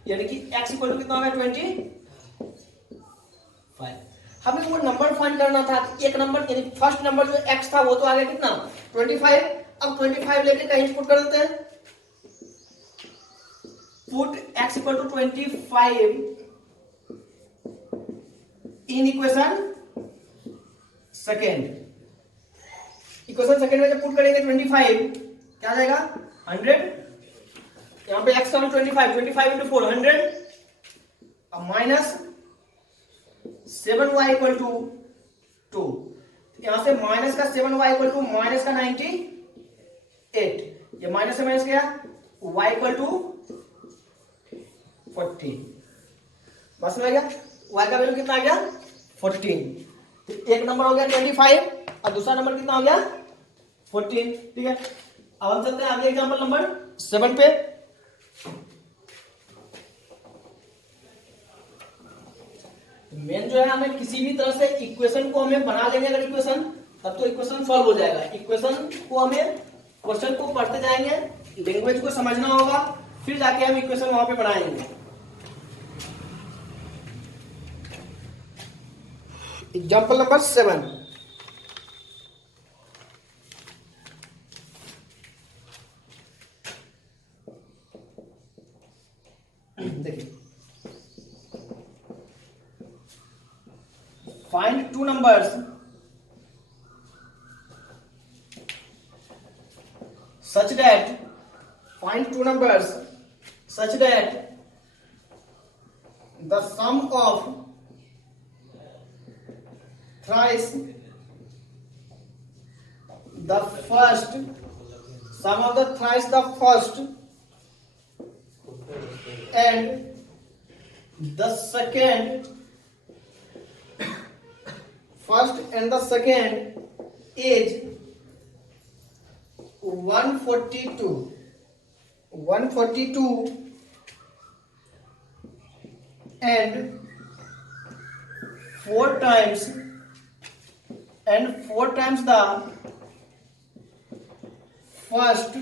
यानी कि x इक्वल टू कितना होगा 25। हमें वो नंबर फाइंड करना था, एक नंबर यानी फर्स्ट नंबर जो x था वो तो आ गया कितना 25। अब 25 लेके कहीं पुट कर देते हैं, put x equal to 25 in equation second. Equation second में जब पुट करेंगे 25 क्या आ जाएगा 100, यहाँ पे x का 25 इंटू 4 100, अब माइनस 7y इक्वल टू 2, यहां से माइनस का 7y इक्वल टू माइनस का 98, ये माइनस से माइनस गया, y इक्वल टू 14, बस में आ गया, y का वैल्यू कितना आ गया 14। तो एक नंबर हो गया 25 और दूसरा नंबर कितना हो गया 14, ठीक है। अब हम चलते हैं आगे एग्जांपल नंबर 7 पे। मेन जो है हमें किसी भी तरह से इक्वेशन को हमें बना लेंगे, अगर इक्वेशन तब तो इक्वेशन सॉल्व हो जाएगा। इक्वेशन को हमें क्वेश्चन को पढ़ते जाएंगे, लैंग्वेज को समझना होगा, फिर जाके हम इक्वेशन वहां पे बनाएंगे। एग्जांपल नंबर 7, देखिए, find two numbers such that, find two numbers such that the sum of thrice the first, sum of the thrice the first and the second, first and the second is 142 and 4 times the first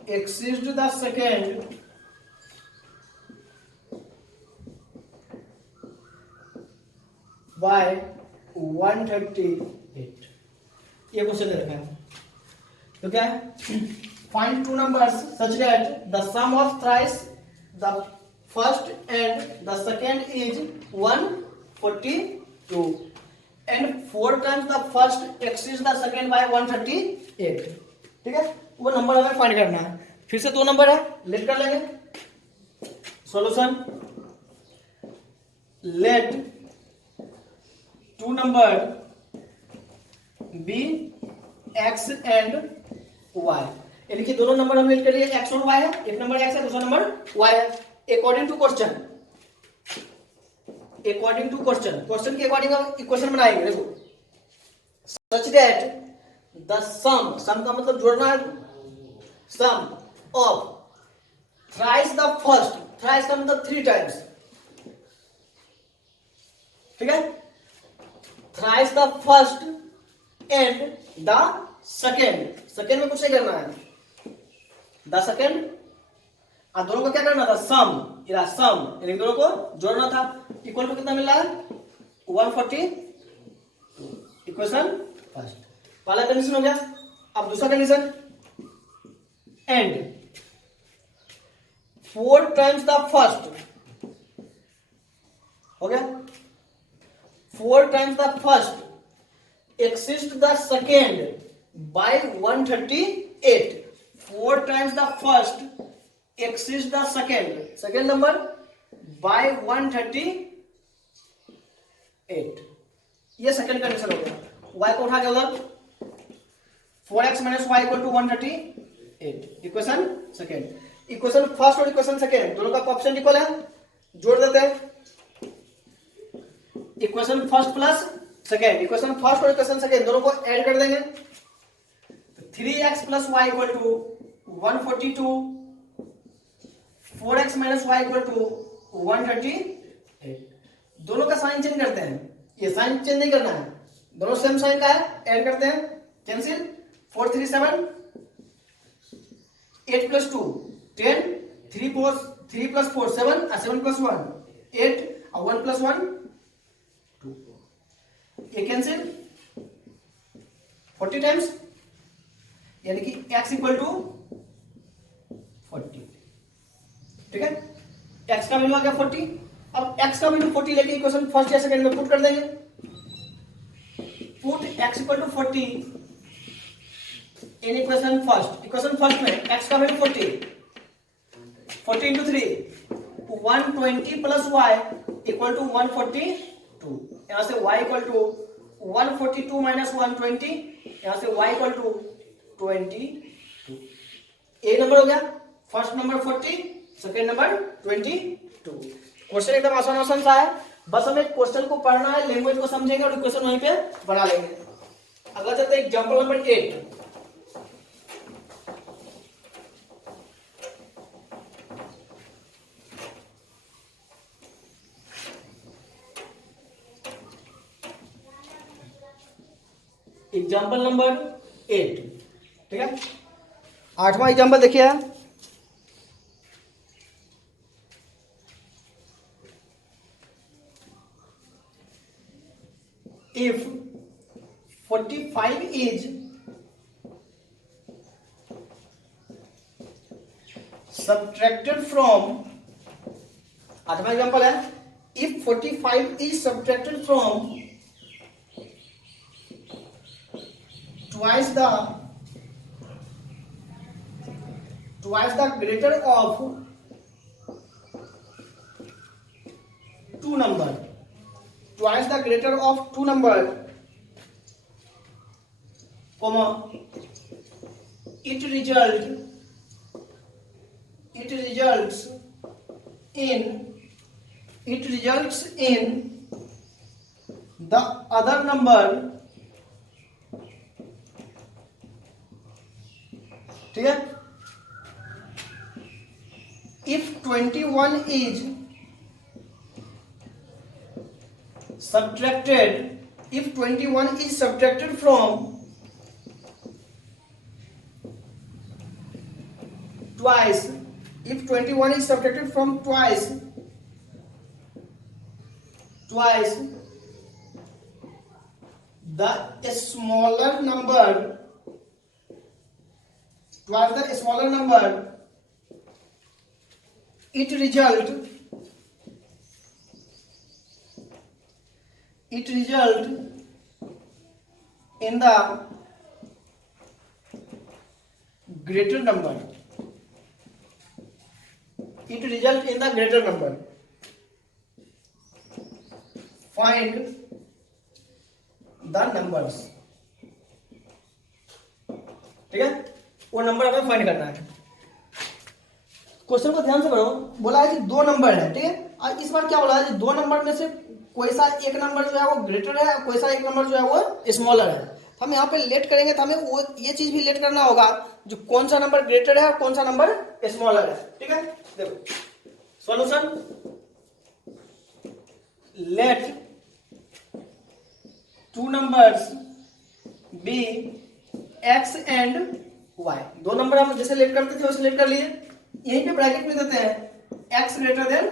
exceeds the second by 138। ये question दे रखा है, तो क्या है, find two numbers such that the sum of thrice the first and the second is 142 and 4 times the first exceeds the second by 138, ठीक है। वो number हमें फाइंड करना है। फिर से 2 नंबर है, लेट कर लेंगे solution. Let two number be X and Y, यानी कि दोनों नंबर हम लेट कर लिए, एक्स और वाई है, एक नंबर एक्स है दूसरा नंबर वाई है। अकॉर्डिंग टू क्वेश्चन के अकॉर्डिंग हम इक्वेशन बनाएंगे। देखो, सच दैट द सम का मतलब जोड़ना है, sum of thrice the first, thrice का मतलब 3 टाइम्स, ठीक है, thrice the first and the second, second में कुछ नहीं करना है, द सेकेंड, और दोनों को क्या करना था सम, यानी दोनों को जोड़ना था। इक्वल टू कितना मिल रहा है 140, इक्वेशन फर्स्ट, पहला कंडीशन हो गया। अब दूसरा condition, and 4 times the first, हो गया 4 times the first exceeds the second by 138. 4 times the first exceeds the second number by 138. ये सेकंड कंडीशन हो गया. y को उठा के उधर 4x minus y equal to 138. Equation second. Equation first और इक्वेशन सेकेंड दोनों का कोएफिशिएंट इक्वल है, जोड़ देते हैं. Equation first plus second, equation first और इक्वेशन सेकेंड दोनों को ऐड कर देंगे. 3x plus Y equal to 142. 4x minus Y equal to 138. दोनों का साइन चेंज करते हैं. ये साइन चेंज नहीं करना है, दोनों सेम साइन का है, ऐड करते हैं. Cancel. 4 3 7. 8 plus 2 10. 3 plus 4 7. 7 plus 1 8. 1 plus 1 2. ये कैंसिल 40 टाइम्स, यानी कि x इक्वल टू 40. ठीक है, x का वैल्यू आ गया 40. अब x का वैल्यू 40 लेके इक्वेशन फर्स्ट या सेकंड में पुट कर देंगे. Put x equal to 40 in equation first. Equation first में x का value 40. 40 into 3 120 plus y equal to 142. यहां से y इक्वल टू 142 माइनस 120. यहां से y इक्वल टू 22. ए नंबर हो गया. First number 40, second number 22. Question एकदम आसान आसान सा है, बस हमें क्वेश्चन को पढ़ना है, लैंग्वेज को समझेंगे और क्वेश्चन वहीं पे बना लेंगे. अगला चलते हैं एग्जांपल नंबर 8. Example number 8. ठीक है, 8वां एग्जाम्पल देखिए. इफ 45 इज subtracted from, 8वां एग्जाम्पल है, if 45 is subtracted from twice the greater of two number, twice the greater of two number, comma, it results in the other number. ठीक है, if 21 is subtracted from twice, if 21 is subtracted from twice the smaller number, it result in the greater number. Find the numbers. ठीक है, वो number हमें find करना है. Question को ध्यान से पढ़ो. बोला है कि दो नंबर है. ठीक है, और इस बार क्या बोला है कि दो नंबर में से कोई सा एक नंबर जो है वो ग्रेटर है, कोई सा एक नंबर जो है वो स्मॉलर है. हम यहाँ पे लेट करेंगे तो हमें वो ये चीज भी लेट करना होगा जो कौन सा नंबर ग्रेटर है और कौन सा नंबर स्मॉलर है. ठीक है, देखो solution. Let two numbers be x and y. दो नंबर हम जैसे लेट करते थे वैसे लेट कर लिए. यहीं पे ब्रैकेट में देते हैं x greater than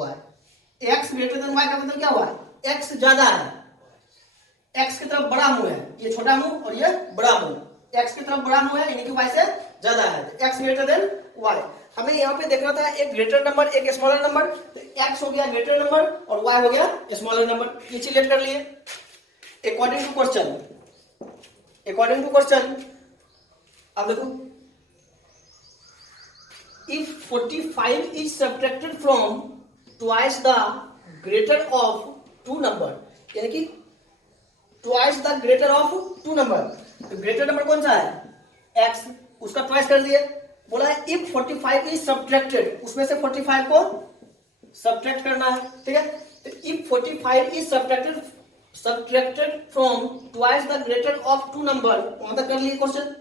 y. x greater than y का मतलब क्या हुआ? x ज्यादा है, x की तरफ बड़ा मुंह है, ये छोटा मुंह और ये बड़ा मुंह. x की तरफ बड़ा मुंह है यानी कि y से ज्यादा है, x ग्रेटर देन y। हमें यहाँ पे देखना था एक ग्रेटर नंबर एक स्मॉलर नंबर, तो x हो गया ग्रेटर नंबर और y हो गया स्मॉलर नंबर, ये चीज लेट कर लिए। अकॉर्डिंग टू क्वेश्चन अब देखो, if 45 is subtracted from twice the greater of two number, यानी कि twice the greater of two number, तो ग्रेटर नंबर कौन सा है x, उसका ट्वाइस कर दिए। बोला है if 45 is subtracted, उसमें से 45 को सब्ट्रैक्ट करना है, ठीक है। तो if 45 is subtracted from twice the greater of two number, मतलब कर लिए क्वेश्चन।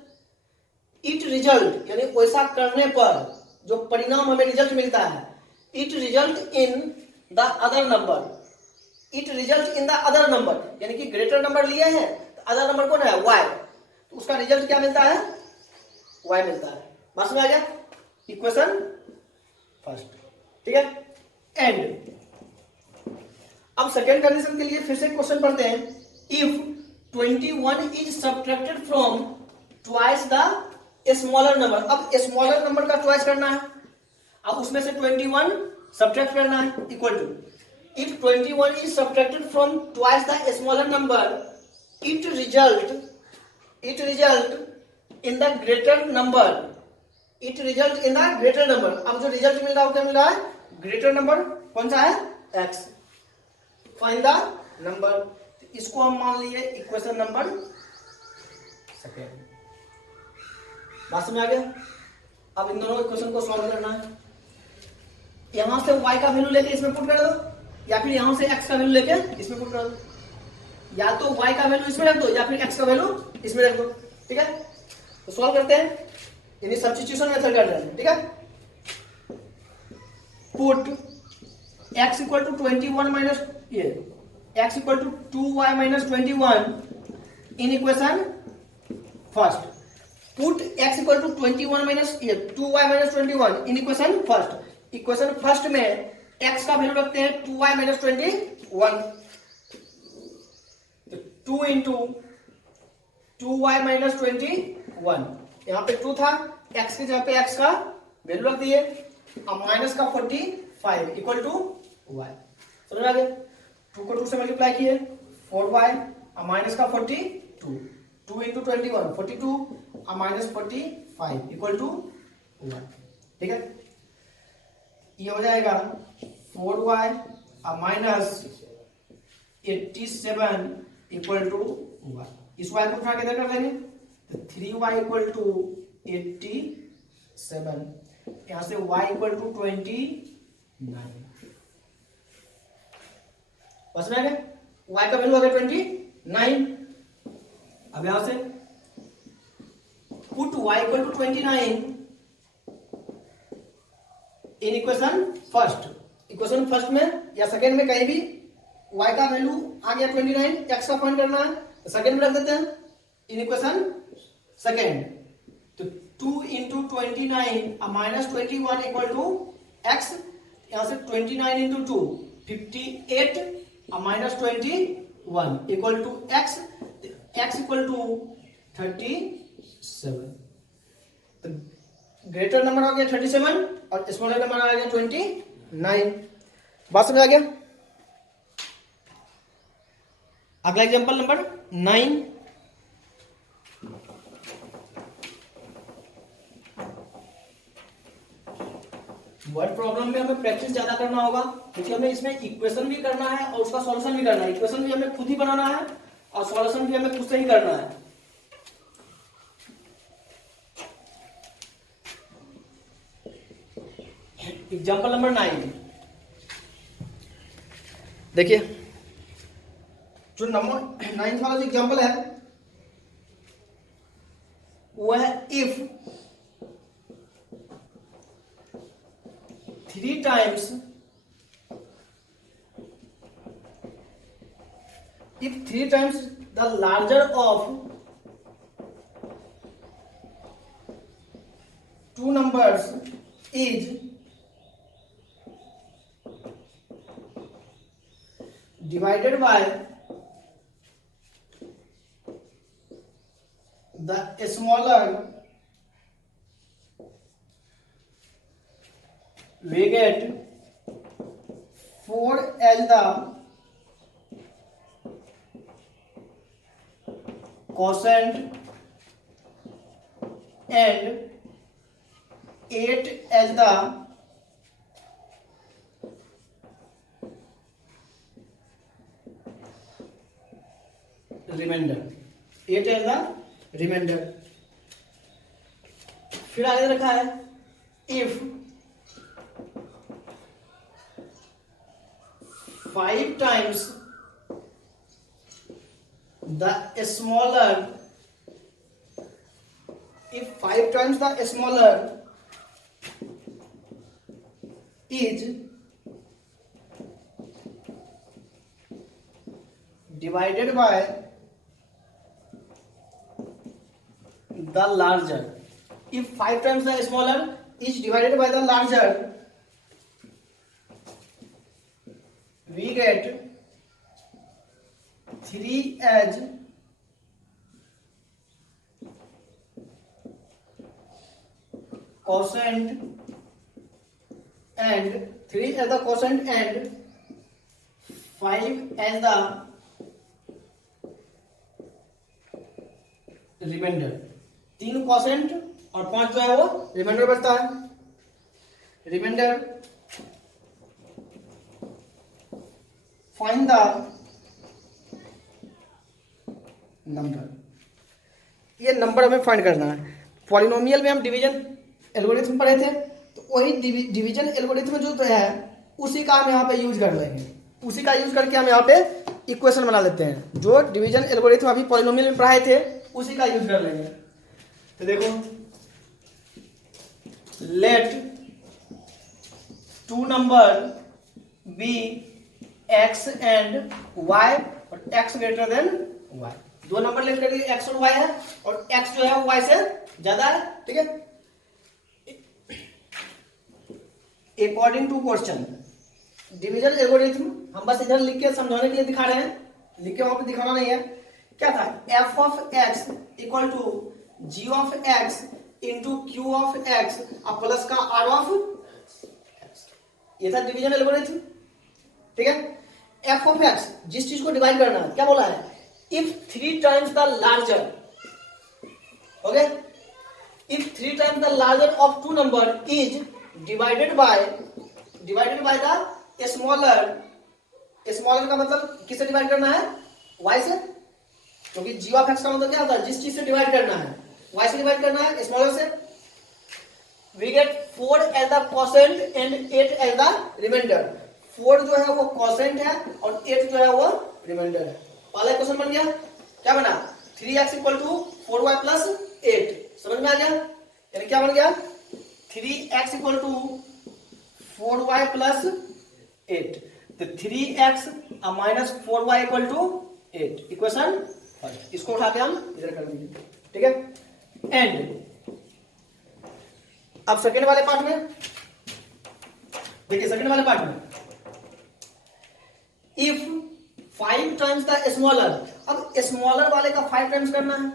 इट रिजल्ट यानी वैसा करने पर जो परिणाम हमें रिजल्ट मिलता है, it result in the other number, it result in the other number, यानी कि ग्रेटर नंबर लिए हैं तो अदर नंबर कौन है y, तो उसका रिजल्ट क्या मिलता है y मिलता है। बात समझ आ गया, इक्वेशन फर्स्ट, ठीक है। एंड अब सेकेंड कंडीशन के लिए फिर से क्वेश्चन पढ़ते हैं। If 21 is subtracted from twice the smaller number, अब स्मॉलर नंबर का ट्वाइस करना है, अब उसमें से 21 सब्ट्रैक्ट करना है, equal to if 21 is subtracted from twice the smaller number, it result in the greater number, it result in the greater number. अब जो रिजल्ट मिल रहा है क्या मिल रहा है, ग्रेटर नंबर कौन सा है x, फाइंड द नंबर, इसको हम मान लिए इक्वेशन नंबर सेकेंड। बात समझ आ गया। अब इन दोनों इक्वेशन को सॉल्व करना है, यहां से y का वैल्यू लेके इसमें पुट कर दो, या फिर यहां से x का वैल्यू लेके इसमें पुट कर दो, या तो y का वैल्यू इसमें रख दो या फिर x का वैल्यू इसमें रख दो, ठीक है। तो सॉल्व करते हैं, यानी सब्स्टिट्यूशन मेथड कर रहे हैं, ठीक है। Put x equal to 21 minus ये x equal to 2y minus 21 in equation first. Put x equal to 21 minus ये 2y minus 21 in equation first. Equation first में x का वैल्यू रखते हैं 2y माइनस 21, तो 2 इंटू 2y माइनस 21, यहाँ पे 2 था, x की जगह पे x का वैल्यू रख दिए, अब माइनस का 45 इक्वल टू y। समझ आ गया, 2 को 2 से मल्टीप्लाई किए 4y, अब माइनस का 42, 2 इंटू 21 42, अब माइनस 45 इक्वल टू 1, ठीक है। ये हो जाएगा 4y अब माइनस 87 इक्वल टू 1। इस y को उठा के इधर कर देंगे तो 3y इक्वल टू 87, यहां से y इक्वल टू 29। बस में y का वैल्यू आ गया 29। अब यहां से put y equal to 29 in equation first. Equation first में या सेकेंड में कहीं भी y का वैल्यू आ गया 29, x का फाइंड करना है तो सेकेंड में रख देते हैं इन इक्वेशन सेकेंड। तो 2 into 29 minus 21 equal to x, यहां से 29 into 2 58 minus 21 equal to x, x equal to 37। तो ग्रेटर नंबर आ गया 37 और स्मॉलर नंबर आ गया 29। बात समझ आ गया। अगला एग्जांपल नंबर 9। वर्ड प्रॉब्लम में हमें प्रैक्टिस ज्यादा करना होगा, क्योंकि हमें इसमें इक्वेशन भी करना है और उसका सॉल्यूशन भी करना है। इक्वेशन भी हमें खुद ही बनाना है और सॉल्यूशन भी हमें खुद से ही करना है। एग्जांपल नंबर 9 देखिए, जो नंबर 9 वाला जो एग्जांपल है वो है if 3 times the larger of two numbers is divided by the smaller we get 4 as the quotient and 8 as the remainder. 8 as the remainder. फिर आगे रखा है if 5 times the smaller, if 5 times the smaller is divided by the larger, if 5 times the smaller is divided by the larger, we get 3 as quotient and 3 as the quotient and 5 as the remainder. 3 quotient और 5 जो है वो remainder बचता है. Remainder find the number. ये नंबर हमें find करना है. पॉलिनोमियल में हम डिवीजन एल्गोरिथम पढ़े थे, तो वही डिवीजन एल्गोरिथम जो है उसी का हम यहाँ पे यूज कर लेंगे. उसी का यूज करके हम यहाँ पे इक्वेशन बना लेते हैं. जो डिवीजन एल्गोरिथम अभी पॉलिनोमियल में पढ़ाए थे उसी का यूज कर लेंगे. तो देखो, let 2 number be x and y और x greater than y. 2 number लेकर के x और y है और x जो है y से ज्यादा है. ठीक है. According to question division algorithm हम बस इधर लिख के समझाने के लिए दिखा रहे हैं. लिख के वहां पे दिखाना नहीं है. क्या था? f of x equal to g of x into q of x और प्लस का r ऑफ x. ये था डिवीजन एल्गोरिथम. ठीक है. f ऑफ x जिस चीज को डिवाइड करना है, क्या बोला है? If 3 times the larger, okay, if 3 times the larger of 2 number is divided by the smaller. Smaller का मतलब किससे डिवाइड करना है? y से. क्योंकि g ऑफ x का मतलब क्या होता है? जिस चीज से डिवाइड करना है, y से डिवाइड करना है, स्मॉलर से. We get 4 as the quotient and 8 as the remainder. 4 जो है वो क्वोशेंट है और 8 जो है वो रिमाइंडर है. पहला क्वेश्चन बन गया. क्या बना? 3x equal to 4y plus 8. समझ में आ गया? यानी क्या बन गया? 3x equal to 4y plus 8. तो 3x minus 4y equal to 8. Equation first. इसको उठा के हम इधर कर दीजिए. ठीक है. एंड अब सेकेंड वाले पार्ट में देखिए. सेकेंड वाले पार्ट में इफ 5 टाइम्स द स्मॉलर, अब स्मॉलर वाले का 5 टाइम्स करना है,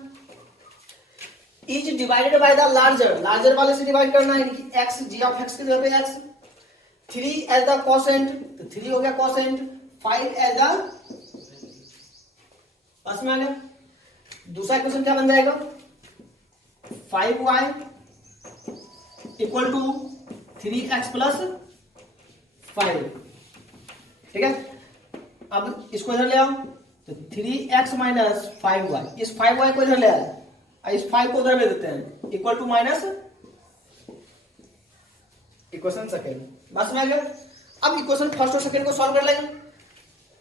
is divided by the larger, larger वाले से डिवाइड करना है. x g ऑफ x की जगह पे x. 3 एज द क्वोशेंट, तो 3 हो गया क्वोशेंट. 5 एज द, पास में आ गया. दूसरा क्वेश्चन क्या बन जाएगा? 5y equal to 3x plus 5. ठीक है. अब इसको इधर ले आओ. तो 3x माइनस 5y, इस 5y को इधर ले आए, इस 5 को उधर ले देते हैं, equal to minus equation second. बस में आ गया. अब इक्वेशन फर्स्ट और सेकेंड को सॉल्व कर लेंगे.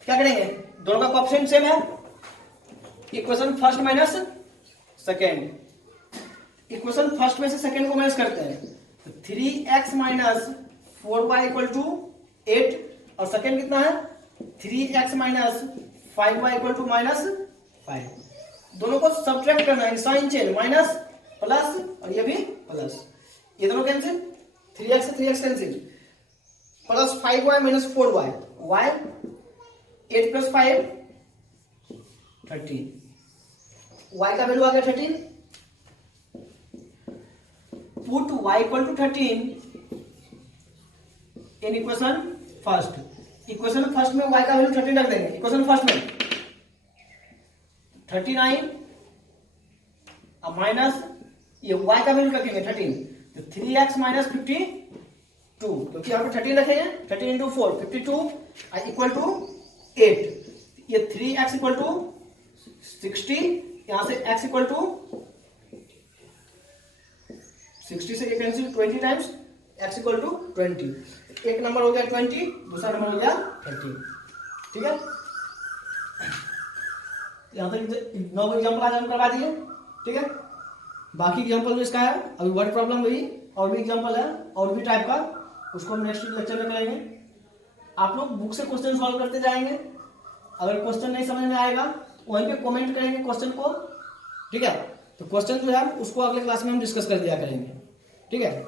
क्या करेंगे? दोनों का कोएफिशिएंट सेम है. Equation first minus second. Equation first में से सेकेंड को माइनस करते हैं. तो 3x minus 4y equal to 8 और सेकेंड कितना है? 3x minus 5y equal to minus 5. दोनों को सब्ट्रैक्ट करना है. साइन चेंज, माइनस प्लस और ये भी प्लस. ये दोनों कैंसिल. 3x से 3x cancel. Plus 5y minus 4y, y 8 plus 5 13. y का वैल्यू आ गया 13. Put y equal to 13 in equation first. Equation first में y का वैल्यू 13 रख देंगे। इक्वेशन फर्स्ट में 39 माइनस ये y का वैल्यू रखेंगे 13, तो 3x माइनस 52, क्योंकि यहाँ पे 13 रखेंगे, 13 इंटू 4 52 इक्वल टू 8। ये 3x इक्वल टू 60, यहाँ से x इक्वल टू 60 से ये cancel 20 times x equal to 20। एक नंबर हो गया 20, दूसरा नंबर हो गया 30। ठीक है, यहाँ तक 9 एग्जाम्पल आज हम करवा दिए। ठीक है, बाकी एग्जाम्पल जो इसका है अभी वर्ड प्रॉब्लम वही और भी एग्जाम्पल है और भी टाइप का, उसको हम नेक्स्ट लेक्चर में करेंगे। आप लोग बुक से क्वेश्चन सॉल्व करते जाएंगे। अगर क्वेश्चन नहीं समझ में आएगा वहीं पे कमेंट करेंगे क्वेश्चन को। ठीक है, तो क्वेश्चन जो है उसको अगले क्लास में हम डिस्कस कर दिया करेंगे। ठीक है,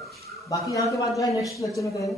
बाकी यहाँ के बाद जो है नेक्स्ट लेक्चर में करेंगे।